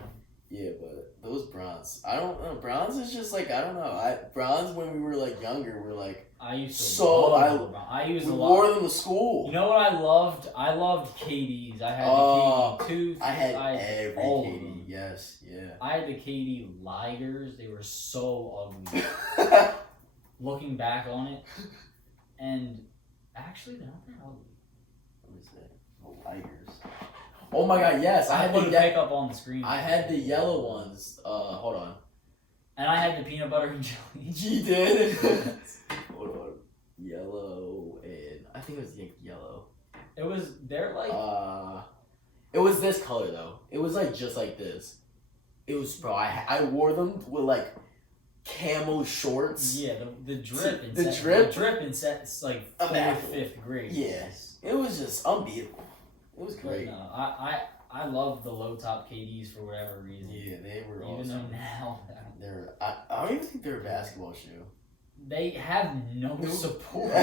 but those bronze. I don't know. Bronze is just I don't know. Bronze when we were younger, we're I used to so love I used we a wore lot. them to school. You know what I loved? I loved KDs. I had the KD 2. I had every all KD. of them. Yes, yeah. I had the KD lighters. They were so ugly. Looking back on it, and actually they're not that ugly. What is that? The lighters. Oh my god, yes! I had to pick up on the screen. I had the yellow ones. Hold on. And I had the peanut butter and jelly. You did? Hold on. Yellow and I think it was yellow. It was this color though. It was just like this. It was, bro. I wore them with camo shorts. Yeah, the drip. The drip in sets 4th, 5th grade. Yes, it was just unbeatable. It was great. But no, I love the low top KDs for whatever reason. Yeah, they were even awesome. though now I don't even think they're a basketball shoe. they have no support.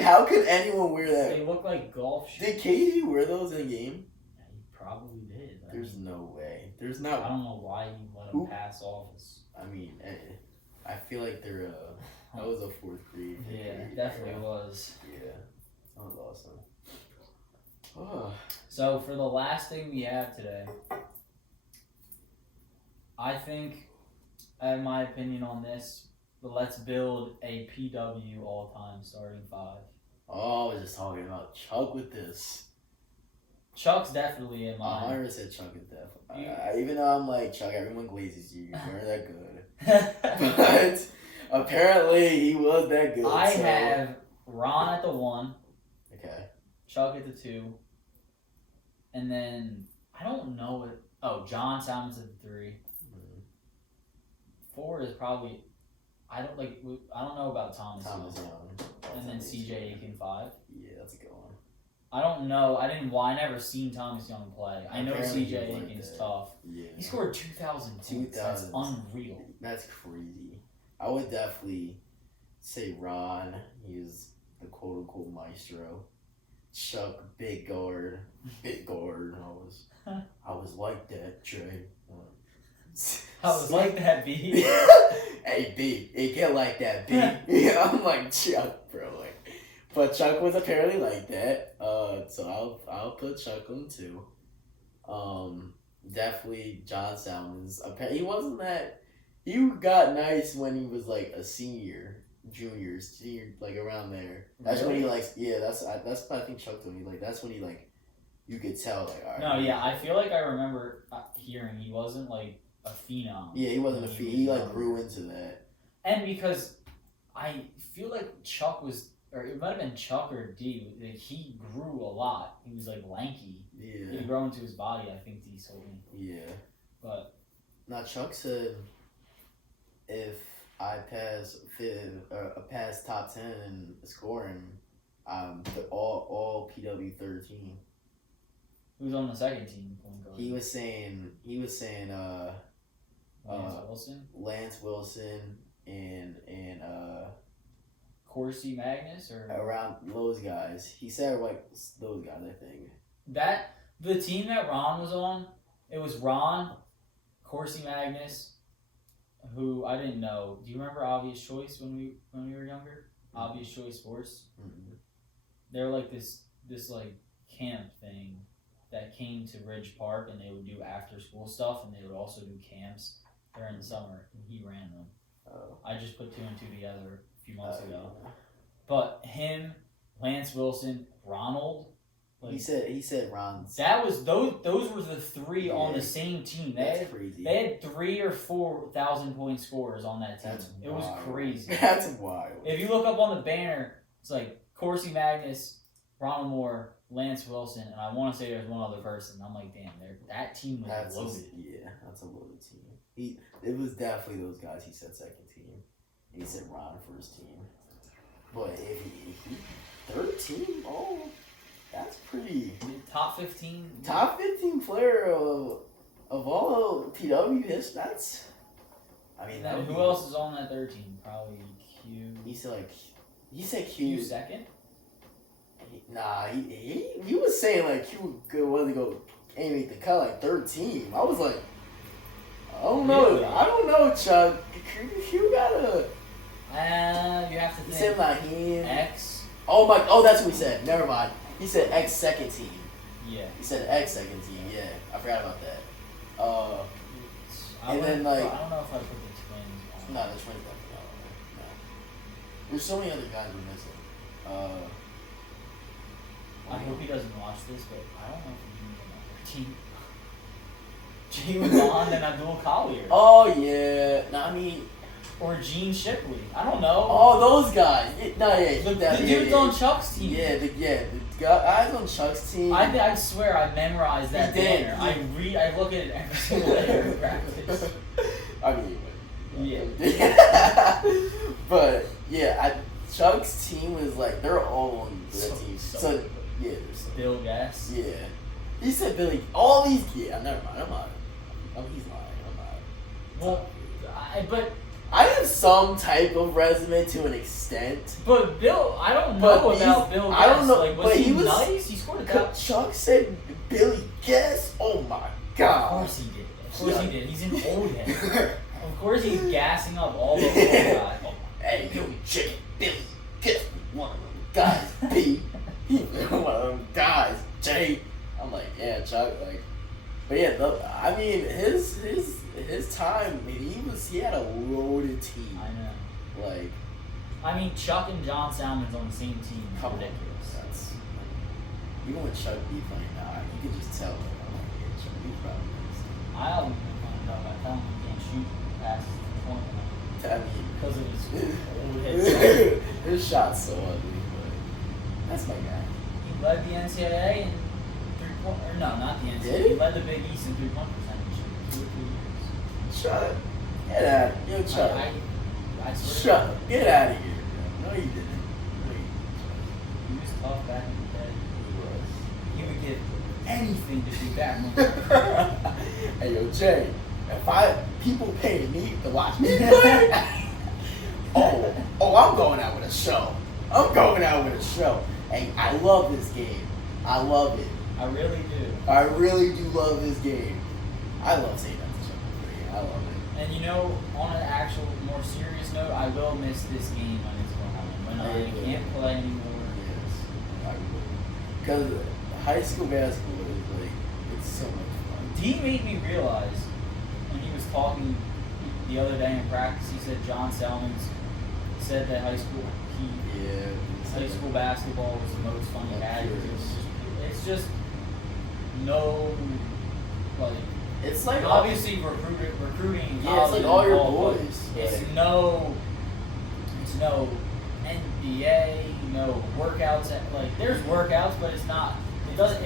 How could anyone wear that? They look like golf shoes. Did KD wear those in a game? Yeah, he probably did. There's no way. There's I not. don't know why he let him pass off. I mean, I feel like they're. That was a 4th grade. Yeah, it definitely was. Yeah, that was awesome. Oh. So for the last thing we have today, I think, I have my opinion on this, but let's build a PW all-time starting 5. Oh, I was just talking about Chuck with this. Chuck's definitely in mine. 100% Chuck is definitely. Even though I'm Chuck, everyone glazes you. You weren't that good. But apparently he was that good. I have Ron at the 1. Okay. Chuck at the 2. And then, I don't know it. Oh, John Salmons at the 3. 4 is probably, I don't know about Thomas Young. And then CJ Aiken 5. Yeah, that's a good one. I don't know. I never seen Thomas Young play. I know Apparently CJ Aiken's tough. Yeah. He scored 2,000 points. That's unreal. That's crazy. I would definitely say Ron. He's the quote unquote maestro. Chuck, big guard. I was like that, Trey. I was like that, B. Hey, B. It get like that, B. Yeah, I'm like Chuck, bro. But Chuck was apparently like that. So I'll put Chuck on 2. Definitely John Salmons. Apparently he wasn't that. He got nice when he was a senior, junior, around there. That's when he that's what I think Chuck told me. That's when he you could tell all right. No, yeah, I feel like I remember hearing he wasn't a phenom. Yeah, he wasn't a phenom. He grew into that. And because I feel like Chuck was, or it might have been Chuck or D. He grew a lot. He was lanky. Yeah. He grew into his body. I think D told me. Yeah. But now Chuck said, if I pass top 10 in scoring, all PW 13. Who's on the second team point guard? He was saying Lance Wilson and Corsi Magnus or around those guys. He said those guys, I think. That the team that Ron was on, it was Ron, Corsi Magnus, who I didn't know. Do you remember Obvious Choice when we were younger? Mm-hmm. Obvious Choice Sports. Mm-hmm. They're this camp thing that came to Ridge Park, and they would do after school stuff, and they would also do camps during the summer, and he ran them. Oh. I just put 2 and 2 together a few months ago. But him, Lance Wilson, Ronald. He said Ron's. That was those were the 3 on the same team. That's crazy. They had 3,000 or 4,000 point scorers on that team. It was crazy. That's wild. If you look up on the banner, it's Corsi Magnus, Ronald Moore, Lance Wilson, and I want to say there's one other person. I'm like, damn, that team was loaded. That's a loaded team. It was definitely those guys he said second team. He said Ron first team. But if he third team, that's pretty. Top 15? Top 15 player of all PW history. That's. I mean, who else is on that third team? Probably Q. He said Q. Q second? Nah, he was saying like Q wasn't go and make the cut like third team. I was like, I don't know. Really? I don't know, Chuck. Q gotta. You have to think. He said Laheen. X. Oh, that's what he said. Never mind. He said X second team. Yeah. He said X second team. Yeah, I forgot about that. I and then like. I don't know if I put the Twins on. No, the Twins definitely not on there. No. There's so many other guys we're missing. I hope he doesn't watch this, but I don't know if he's on that 13. Jay Wan and Abdul Collier. Oh yeah. No, I mean. Or Gene Shipley. I don't know. Oh, those guys. The dudes on Chuck's team. The guys on Chuck's team. I swear I memorized that banner. I look at it every single day in practice. I mean, yeah. But yeah, Chuck's team was like they're all on the team. So yeah, there's Bill Guess. Yeah, he said Billy. All these. Yeah, never mind. I'm not. Oh, he's lying. I'm not. Well, but. I have some type of resume to an extent. But Bill, I don't know about Bill Guess. I don't know. Like, was he nice? He scored a touchdown. Chuck said Billy Guess. Oh my god. Of course he did. Of course he did. He's an old head. Of course he's gassing up all the old guys. Oh, hey, Billy Chicken, Billy Guess, one of them guys. B, one of them guys. J. I'm like, yeah, Chuck. Like, but yeah, I mean, his time, he had a loaded team. I know. Like, I mean, Chuck and John Salmon's on the same team. It's ridiculous. That's even when Chuck be playing now, you can just tell. Like, I'm like, yeah, Chuck, you probably knows. I don't even know. I tell him he can't shoot past the point. I mean, Because of his old head. His shot's so ugly, but that's my guy. He led the NCAA in three-point. Or no, not the NCAA. Did he? Led the Big East in three-point percentage for 2 or 3 years. Shut up. Get out. Yo, Chuck. I swear. Shut up. Get out of here. No, you didn't. He was tough back in the day. He was. He would give anything to be back. Hey, yo, Jay. If people pay me to watch me play, I'm going out with a show. I'm going out with a show. Hey, I love this game. I love it. I really do. I really do love this game. I love saying that to show. I love it. And you know, on an actual more serious note, I will miss this game when it's going on. When I can't play anymore. Yes, I will. Because high school basketball is like, it's so much fun. D made me realize when he was talking the other day in practice, he said John Salmons said that high school basketball was the most fun he had. It's just no, like, it's like obviously recruiting. Yeah, it's like all your boys. boys. It's no NBA, no workouts. Like, there's workouts, but it's not. It doesn't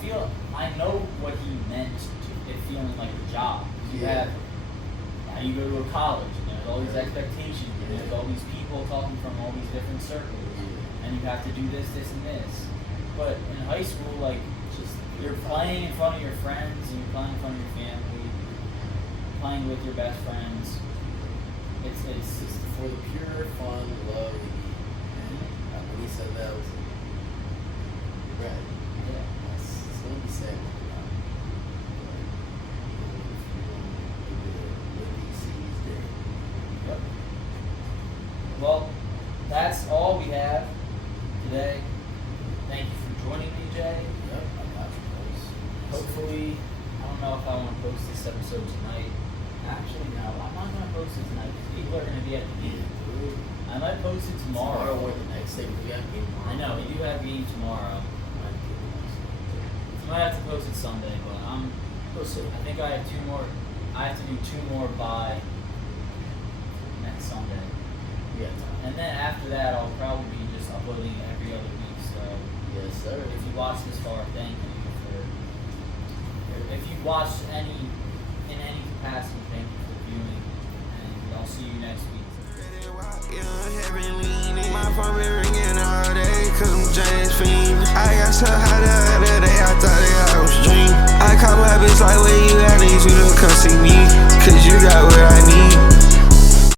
feel. I know what he meant to it feeling like a job. Now you go to a college, and there's all these expectations, and there's all these people talking from all these different circles, and you have to do this, this, and this. But in high school, like, you're playing in front of your friends, and you're playing in front of your family, playing with your best friends. It's just for the pure fun, love, and when he said that, I was like, right. Yeah. That's what he said. Yep. Well, that's all we have today. Thank you for joining me, Jay. Yep, I got you, boys. Hopefully, I don't know if I want to post this episode tonight. Actually, no, I'm not going to post it tonight because people are going to be at the game. I might post it tomorrow or the next day. We have a game tomorrow. I know, we do have a game tomorrow. I might have to post it Sunday, but I think I have 2 more. I have to do 2 more by next Sunday. We got time. And then after that, I'll probably be just uploading every other week. So Yes, sir. If you watched this far, thank you for. If you watched in any capacity, thank you for viewing, and I'll see you next week. My phone been ringing all day, cause I'm James Fiend. I got so high the other day, I thought that I was dream. I call my bitch like, where you at? Need you to come see me.